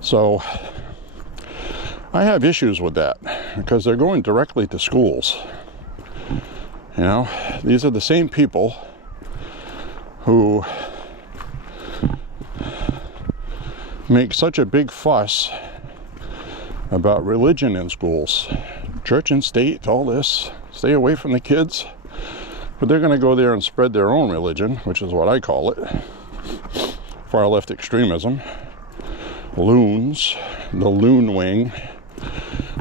So I have issues with that because they're going directly to schools. You know, these are the same people who make such a big fuss about religion in schools. Church and state, all this, stay away from the kids. But they're going to go there and spread their own religion, which is what I call it. Far left extremism. Loons, the loon wing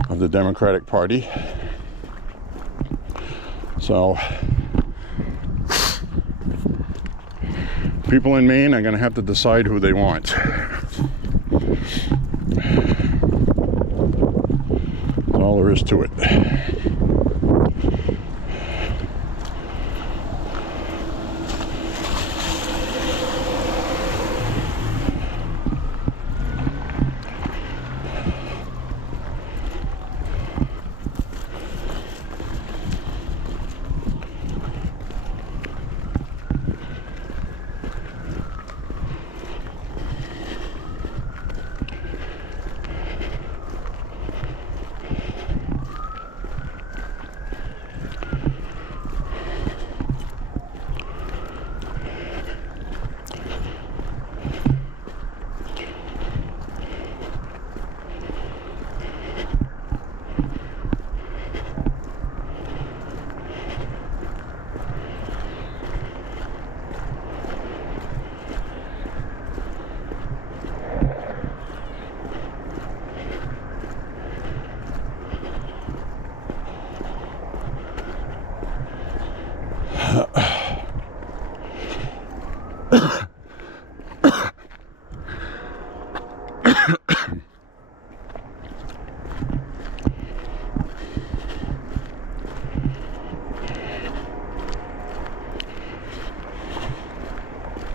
of the Democratic Party. So, people in Maine are going to have to decide who they want. That's all there is to it. All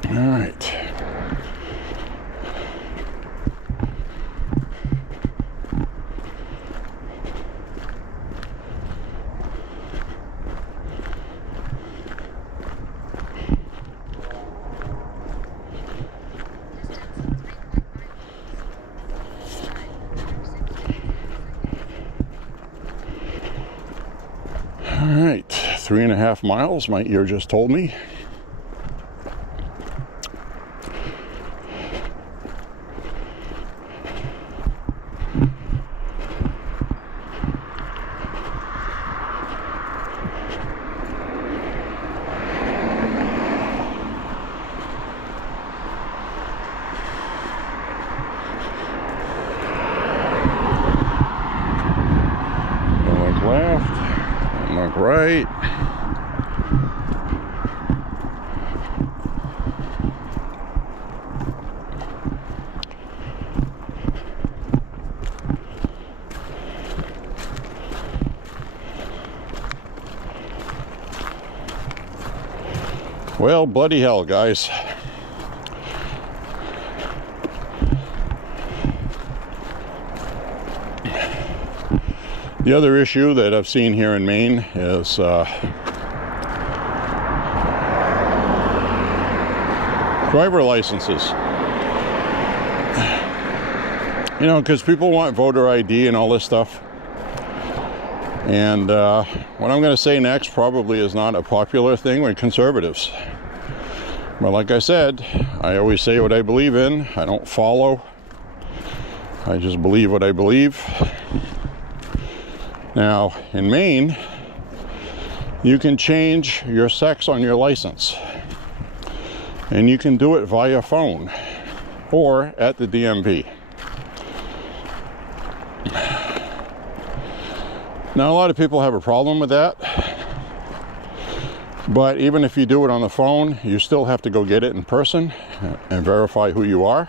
right. All right, 3.5 miles, my ear just told me. Left, and look right. Well, bloody hell, guys. The other issue that I've seen here in Maine is driver licenses. You know, because people want voter ID and all this stuff. And what I'm going to say next probably is not a popular thing with conservatives. But like I said, I always say what I believe in. I don't follow. I just believe what I believe. Now, in Maine, you can change your sex on your license. And you can do it via phone or at the DMV. Now, a lot of people have a problem with that. But even if you do it on the phone, you still have to go get it in person and verify who you are.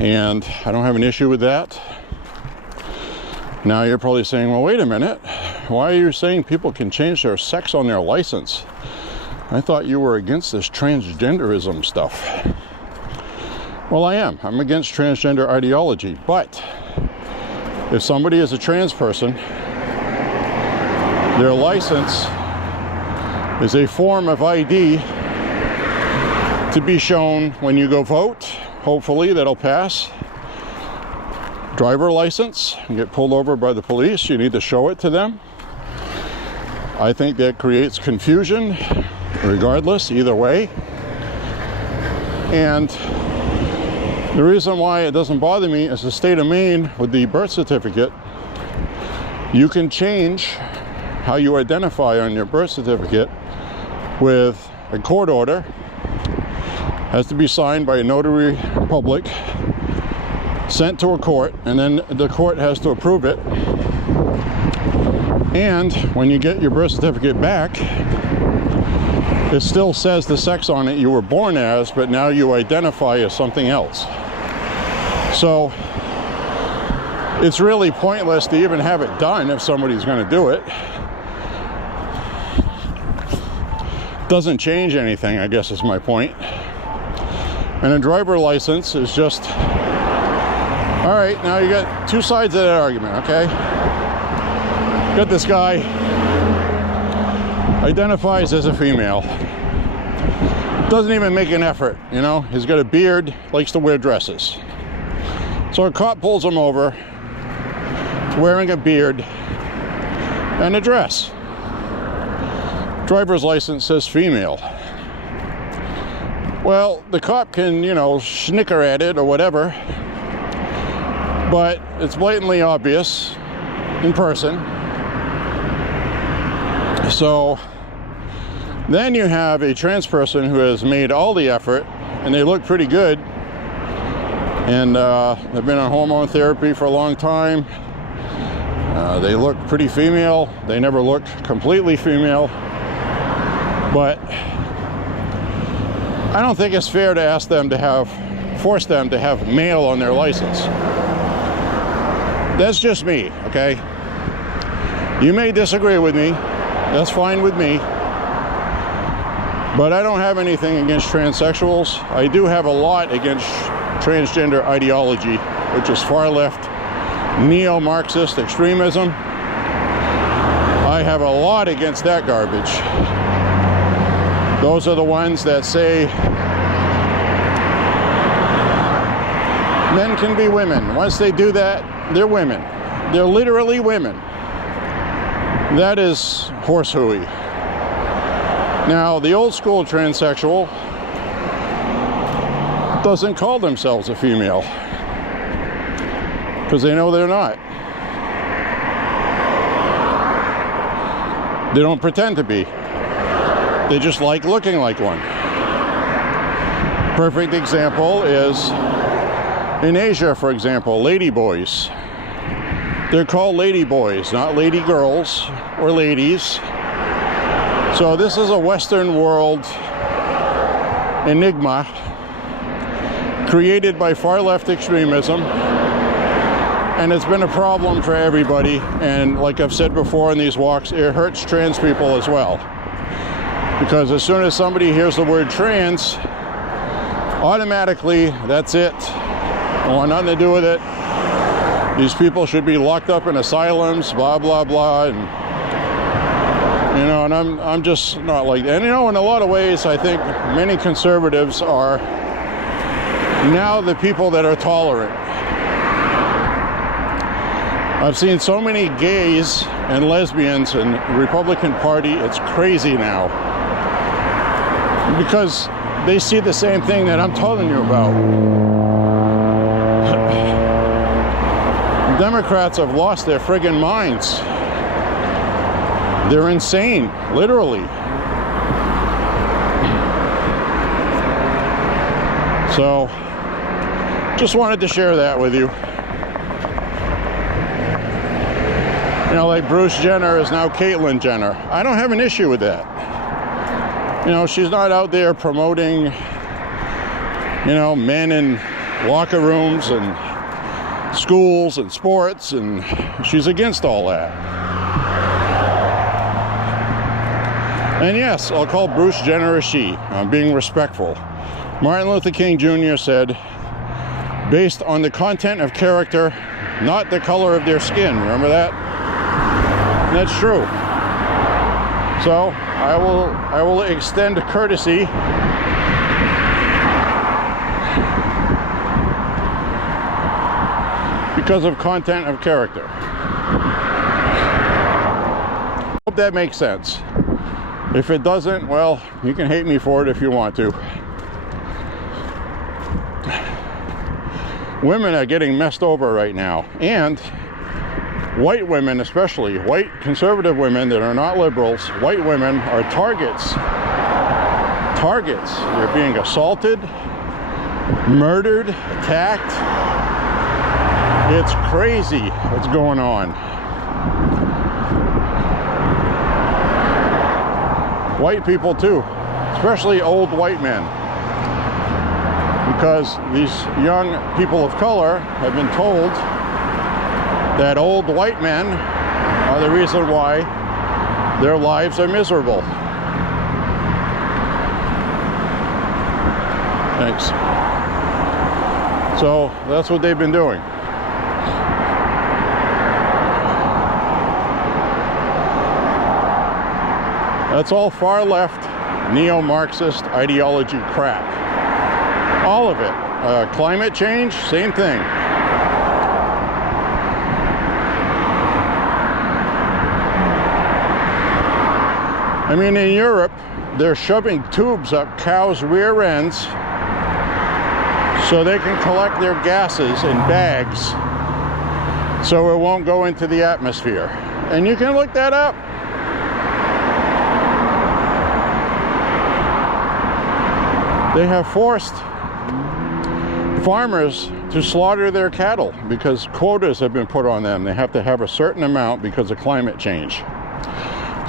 And I don't have an issue with that. Now you're probably saying, well, wait a minute. Why are you saying people can change their sex on their license? I thought you were against this transgenderism stuff. Well, I am. I'm against transgender ideology. But if somebody is a trans person, their license is a form of ID to be shown when you go vote. Hopefully that'll pass. Driver license, you get pulled over by the police, you need to show it to them. I think that creates confusion, regardless, either way. And the reason why it doesn't bother me is the state of Maine, with the birth certificate, you can change how you identify on your birth certificate with a court order. Has to be signed by a notary public, sent to a court, and then the court has to approve it. And when you get your birth certificate back, it still says the sex on it you were born as, but now you identify as something else. So it's really pointless to even have it done if somebody's going to do it. Doesn't change anything, I guess is my point. And a driver license is just, all right, now you got two sides of that argument, okay? Got this guy, identifies as a female. Doesn't even make an effort, you know? He's got a beard, likes to wear dresses. So a cop pulls him over, wearing a beard and a dress. Driver's license says female. Well, the cop can, you know, snicker at it or whatever, but it's blatantly obvious in person. So then you have a trans person who has made all the effort, and they look pretty good, and they've been on hormone therapy for a long time. They look pretty female. They never look completely female. But I don't think it's fair to ask them to force them to have male on their license. That's just me, okay? You may disagree with me. That's fine with me. But I don't have anything against transsexuals. I do have a lot against transgender ideology, which is far left, neo-Marxist extremism. I have a lot against that garbage. Those are the ones that say men can be women. Once they do that, they're women. They're literally women. That is horse hooey. Now, the old school transsexual doesn't call themselves a female because they know they're not. They don't pretend to be. They just like looking like one. Perfect example is in Asia, for example, lady boys. They're called lady boys, not lady girls or ladies. So this is a Western world enigma created by far left extremism, and it's been a problem for everybody. And like I've said before in these walks, it hurts trans people as well, because as soon as somebody hears the word trans, automatically that's it. I want nothing to do with it. These people should be locked up in asylums, blah blah blah, and you know, and I'm just not like that. And you know, in a lot of ways, I think many conservatives are now the people that are tolerant. I've seen so many gays and lesbians in the Republican Party, it's crazy now. Because they see the same thing that I'm telling you about. Democrats have lost their friggin' minds. They're insane, literally. So, just wanted to share that with you. You know, like Bruce Jenner is now Caitlyn Jenner. I don't have an issue with that. You know, she's not out there promoting, you know, men in locker rooms and schools and sports, and she's against all that. And yes, I'll call Bruce Jenner a she. I'm being respectful. Martin Luther King Jr. said, based on the content of character, not the color of their skin. Remember that? And that's true. So I will extend courtesy because of content of character. Hope that makes sense. If it doesn't, well, you can hate me for it if you want to. Women are getting messed over right now, and white women, especially white conservative women that are not liberals, white women are targets. They're being assaulted, murdered, attacked. It's crazy what's going on. White people too, especially old white men, because these young people of color have been told that old white men are the reason why their lives are miserable. Thanks. So that's what they've been doing. That's all far left neo-Marxist ideology crap. All of it. Climate change, same thing. I mean, in Europe, they're shoving tubes up cows' rear ends so they can collect their gases in bags so it won't go into the atmosphere. And you can look that up. They have forced farmers to slaughter their cattle because quotas have been put on them. They have to have a certain amount because of climate change.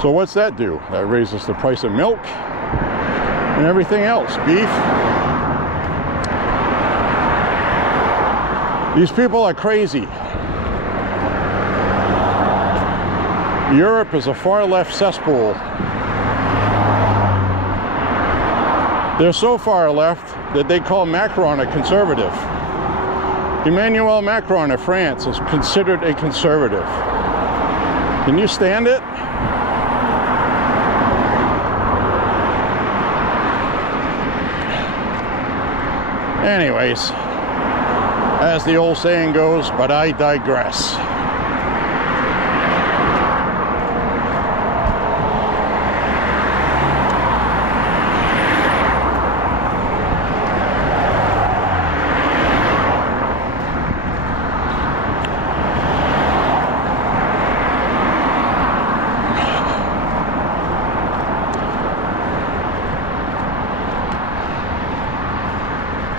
So what's that do? That raises the price of milk, and everything else. Beef. These people are crazy. Europe is a far left cesspool. They're so far left that they call Macron a conservative. Emmanuel Macron of France is considered a conservative. Can you stand it? Anyways, as the old saying goes, but I digress.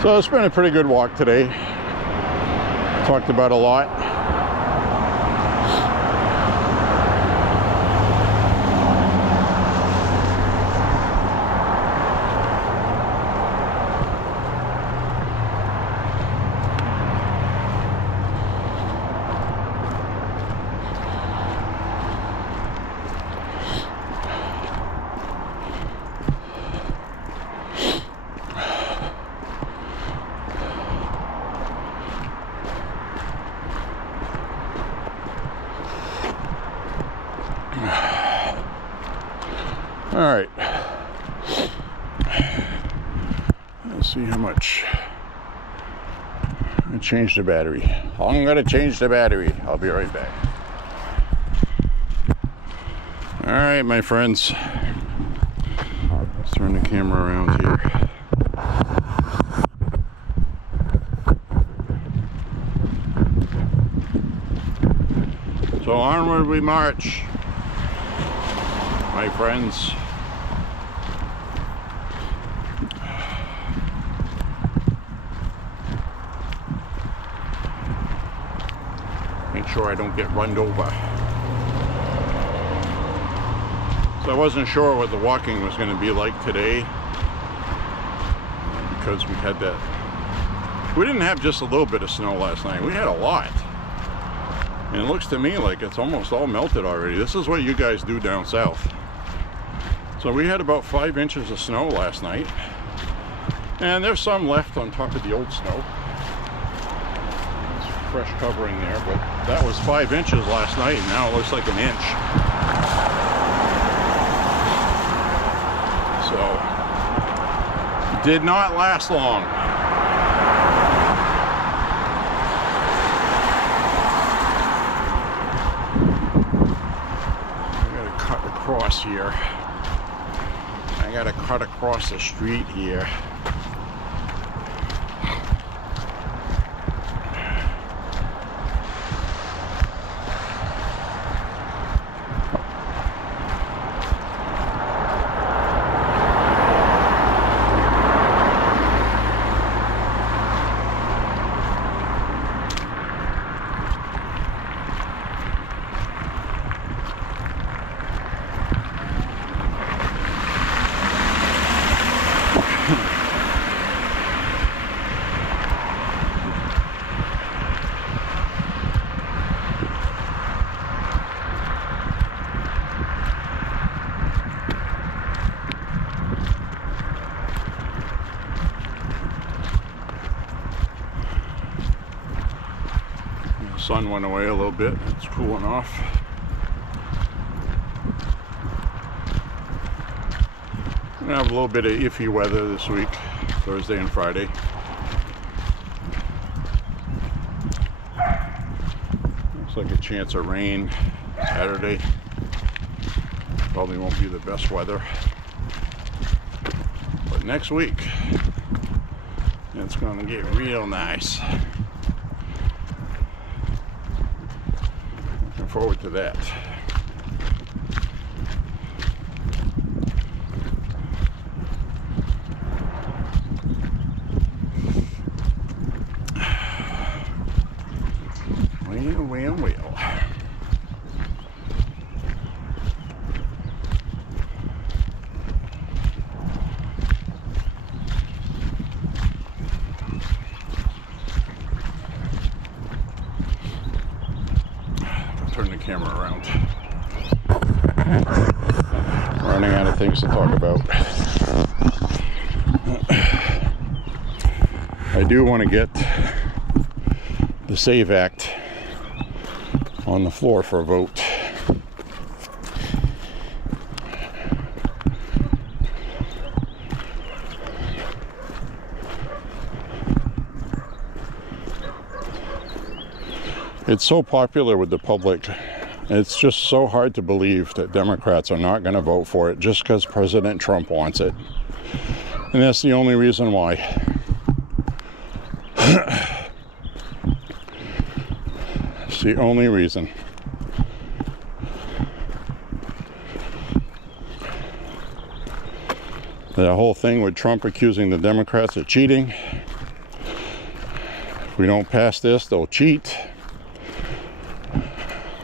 So it's been a pretty good walk today. Talked about a lot. All right, let's see how much. I changed the battery. I'm gonna change the battery. I'll be right back. All right, my friends. Let's turn the camera around here. So onward we march, my friends. Make sure I don't get run over. So I wasn't sure what the walking was going to be like today, because we had that. We didn't have just a little bit of snow last night. We had a lot. And it looks to me like it's almost all melted already. This is what you guys do down south. So we had about 5 inches of snow last night. And there's some left on top of the old snow. Fresh covering there, but that was 5 inches last night, and now it looks like an inch. So did not last long. I gotta cut across here. I gotta cut across the street here. Sun went away a little bit. It's cooling off. We're gonna have a little bit of iffy weather this week, Thursday and Friday. Looks like a chance of rain Saturday. Probably won't be the best weather. But next week, it's gonna get real nice. Forward to that. Well. camera around. Running out of things to talk about. I do want to get the SAVE Act on the floor for a vote. It's so popular with the public. It's just so hard to believe that Democrats are not going to vote for it just because President Trump wants it. And that's the only reason why. It's the only reason. The whole thing with Trump accusing the Democrats of cheating. If we don't pass this, they'll cheat.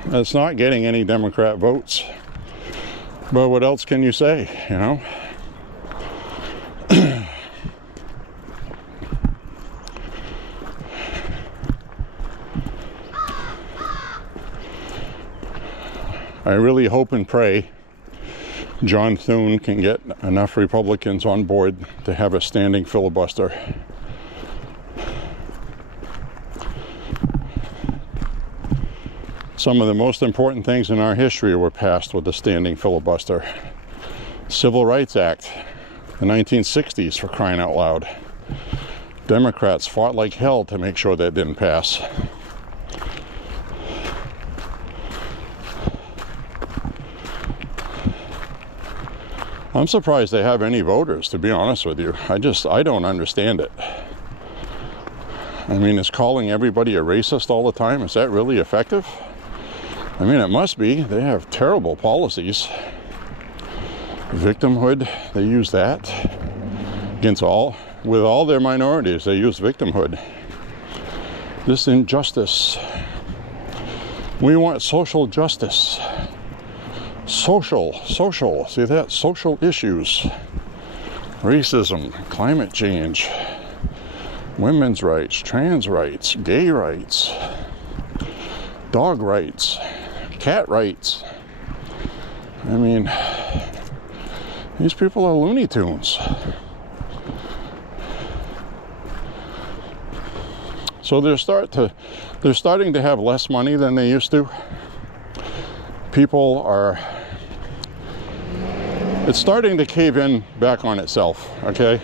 It's not getting any Democrat votes. But what else can you say, you know? I really hope and pray John Thune can get enough Republicans on board to have a standing filibuster. Some of the most important things in our history were passed with a standing filibuster. Civil Rights Act, the 1960s, for crying out loud. Democrats fought like hell to make sure that didn't pass. I'm surprised they have any voters, to be honest with you. I don't understand it. I mean, is calling everybody a racist all the time, is that really effective? I mean, it must be. They have terrible policies. Victimhood, they use that with all their minorities, they use victimhood. This injustice. We want social justice. Social, see that? Social issues. Racism, climate change, women's rights, trans rights, gay rights, dog rights, cat rights. I mean, these people are Looney Tunes. So they're starting to have less money than they used to. It's starting to cave in back on itself, okay?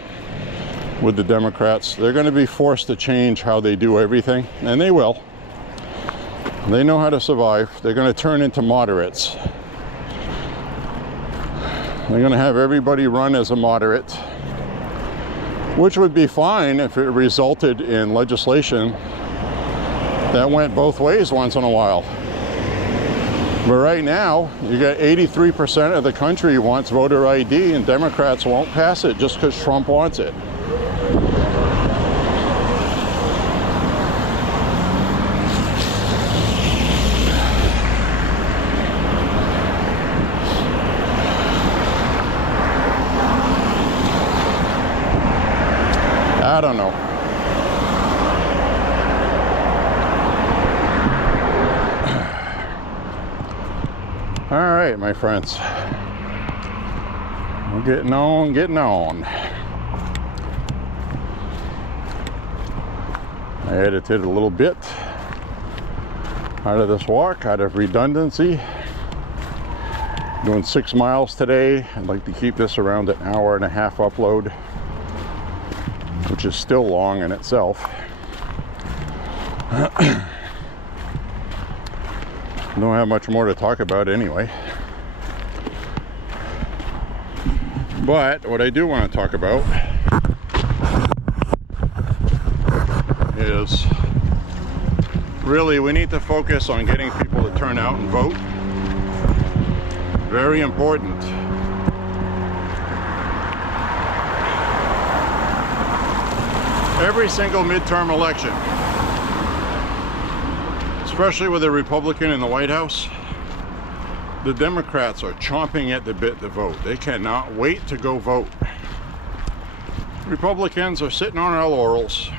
With the Democrats, they're going to be forced to change how they do everything, and they will. They know how to survive. They're going to turn into moderates. They're going to have everybody run as a moderate, which would be fine if it resulted in legislation that went both ways once in a while. But right now, you got 83% of the country wants voter ID, and Democrats won't pass it just because Trump wants it. I don't know. All right, my friends. We're getting on. I edited a little bit out of this walk, out of redundancy. Doing 6 miles today. I'd like to keep this around an hour and a half upload, which is still long in itself. Don't have much more to talk about anyway. But what I do want to talk about is really we need to focus on getting people to turn out and vote. Very important. Every single midterm election, especially with a Republican in the White House, the Democrats are chomping at the bit to vote. They cannot wait to go vote. Republicans are sitting on our laurels,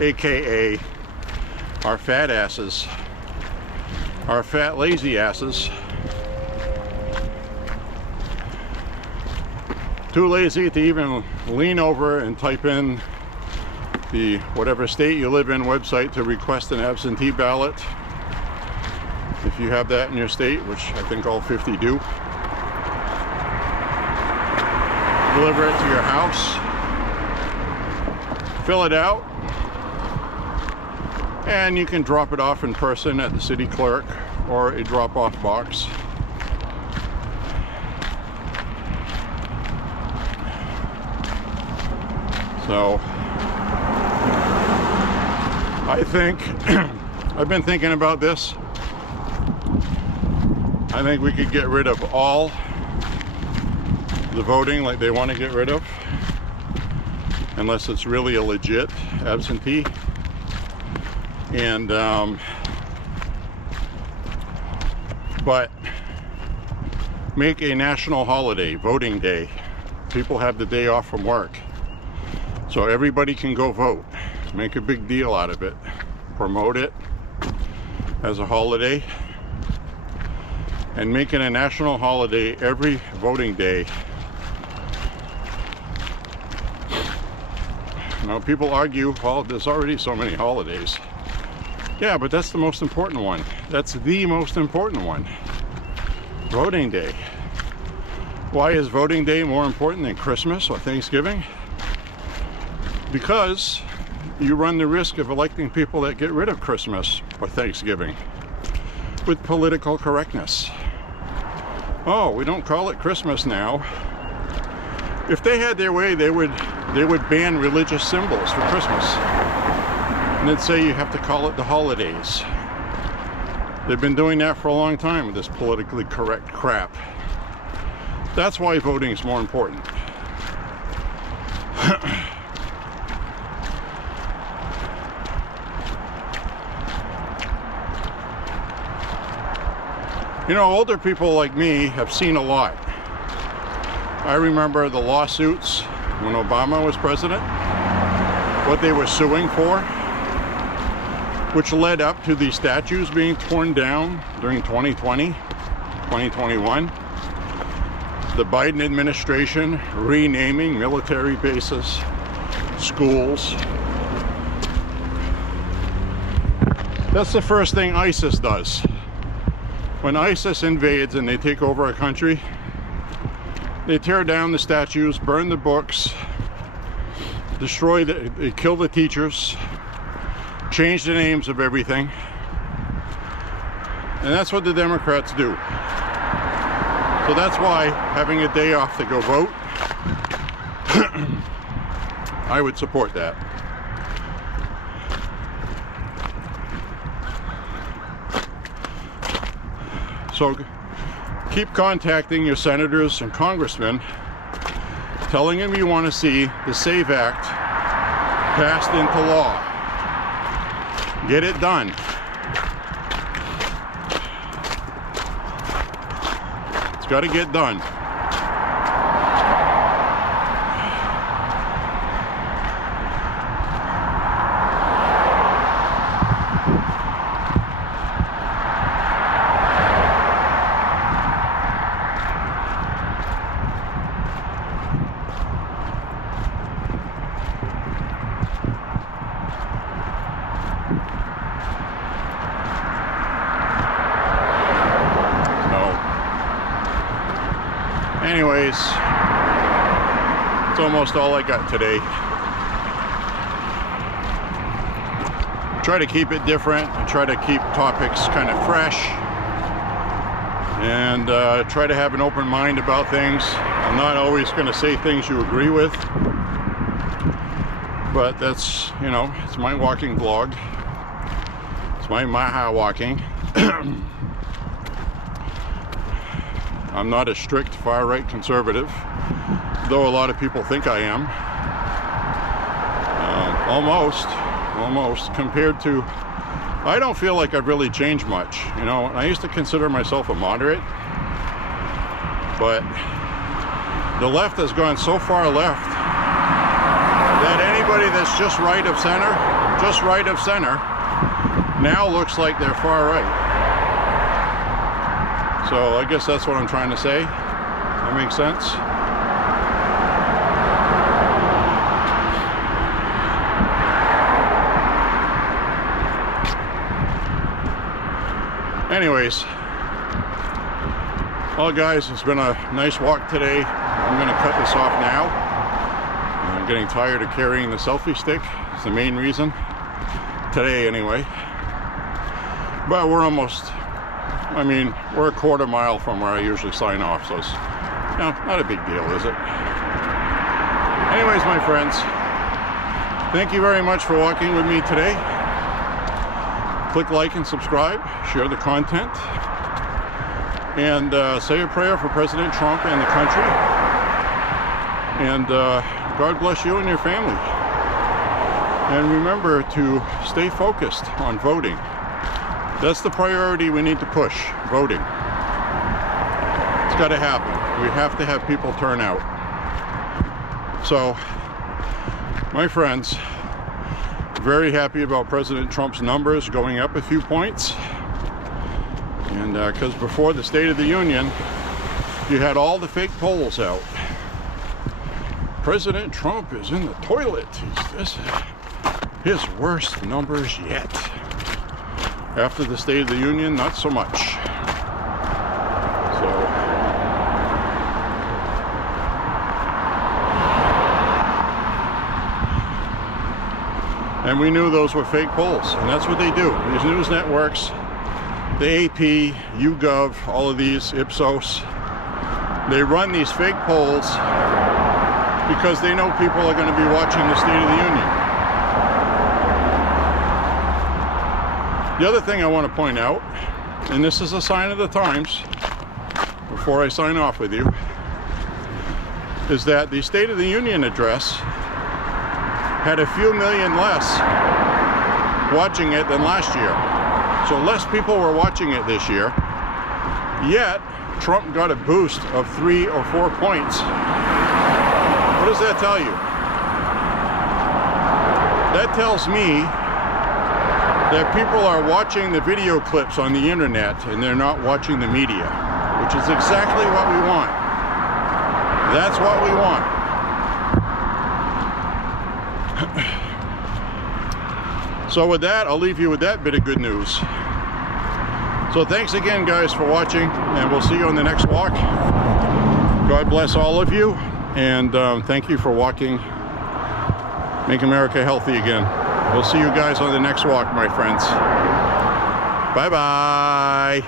aka our fat asses, are fat, lazy asses. Too lazy to even lean over and type in the whatever state you live in website to request an absentee ballot. If you have that in your state, which I think all 50 do. Deliver it to your house. Fill it out. And you can drop it off in person at the city clerk or a drop-off box. So I think I've been thinking about this. I think we could get rid of all the voting like they want to get rid of, unless it's really a legit absentee. And but make a national holiday, voting day. People have the day off from work, so everybody can go vote. Make a big deal out of it. Promote it as a holiday, and make it a national holiday every voting day. Now, people argue, well, there's already so many holidays. Yeah, but that's the most important one. That's the most important one. Voting Day. Why is voting day more important than Christmas or Thanksgiving? Because you run the risk of electing people that get rid of Christmas or Thanksgiving with political correctness. Oh, we don't call it Christmas now. If they had their way, they would ban religious symbols for Christmas. And they'd say you have to call it the holidays. They've been doing that for a long time with this politically correct crap. That's why voting is more important. You know, older people like me have seen a lot. I remember the lawsuits when Obama was president, what they were suing for, which led up to the statues being torn down during 2020, 2021. The Biden administration renaming military bases, schools. That's the first thing ISIS does. When ISIS invades and they take over a country, they tear down the statues, burn the books, destroy they kill the teachers, change the names of everything. And that's what the Democrats do. So that's why having a day off to go vote, I would support that. So keep contacting your senators and congressmen, telling them you want to see the SAVE Act passed into law. Get it done. It's got to get done. Anyways, it's almost all I got today. Try to keep it different and try to keep topics kind of fresh, and try to have an open mind about things. I'm not always going to say things you agree with, but that's, you know, it's my walking vlog. It's my MAHA walking. I'm not a strict far-right conservative, though a lot of people think I am. Almost, compared to, I don't feel like I've really changed much. You know, I used to consider myself a moderate, but the left has gone so far left that anybody that's just right of center, now looks like they're far right. So I guess that's what I'm trying to say. That makes sense. Anyways, well guys, it's been a nice walk today. I'm going to cut this off now. I'm getting tired of carrying the selfie stick. It's the main reason. Today anyway. But we're almost, I mean, we're a quarter mile from where I usually sign off, so it's, you know, not a big deal, is it? Anyways, my friends, thank you very much for walking with me today. Click like and subscribe, share the content, and say a prayer for President Trump and the country. And God bless you and your family. And remember to stay focused on voting. That's the priority we need to push, voting. It's got to happen. We have to have people turn out. So, my friends, very happy about President Trump's numbers going up a few points. And because before the State of the Union, you had all the fake polls out. President Trump is in the toilet. This is his worst numbers yet. After the State of the Union, not so much. So, and we knew those were fake polls, and that's what they do. These news networks, the AP, YouGov, all of these, Ipsos, they run these fake polls because they know people are going to be watching the State of the Union. The other thing I want to point out, and this is a sign of the times, before I sign off with you, is that the State of the Union address had a few million less watching it than last year. So less people were watching it this year, yet Trump got a boost of 3 or 4 points. What does that tell you? That tells me that people are watching the video clips on the internet and they're not watching the media, which is exactly what we want. That's what we want. So with that, I'll leave you with that bit of good news. So thanks again, guys, for watching, and we'll see you on the next walk. God bless all of you, and thank you for walking. Make America healthy again. We'll see you guys on the next walk, my friends. Bye-bye.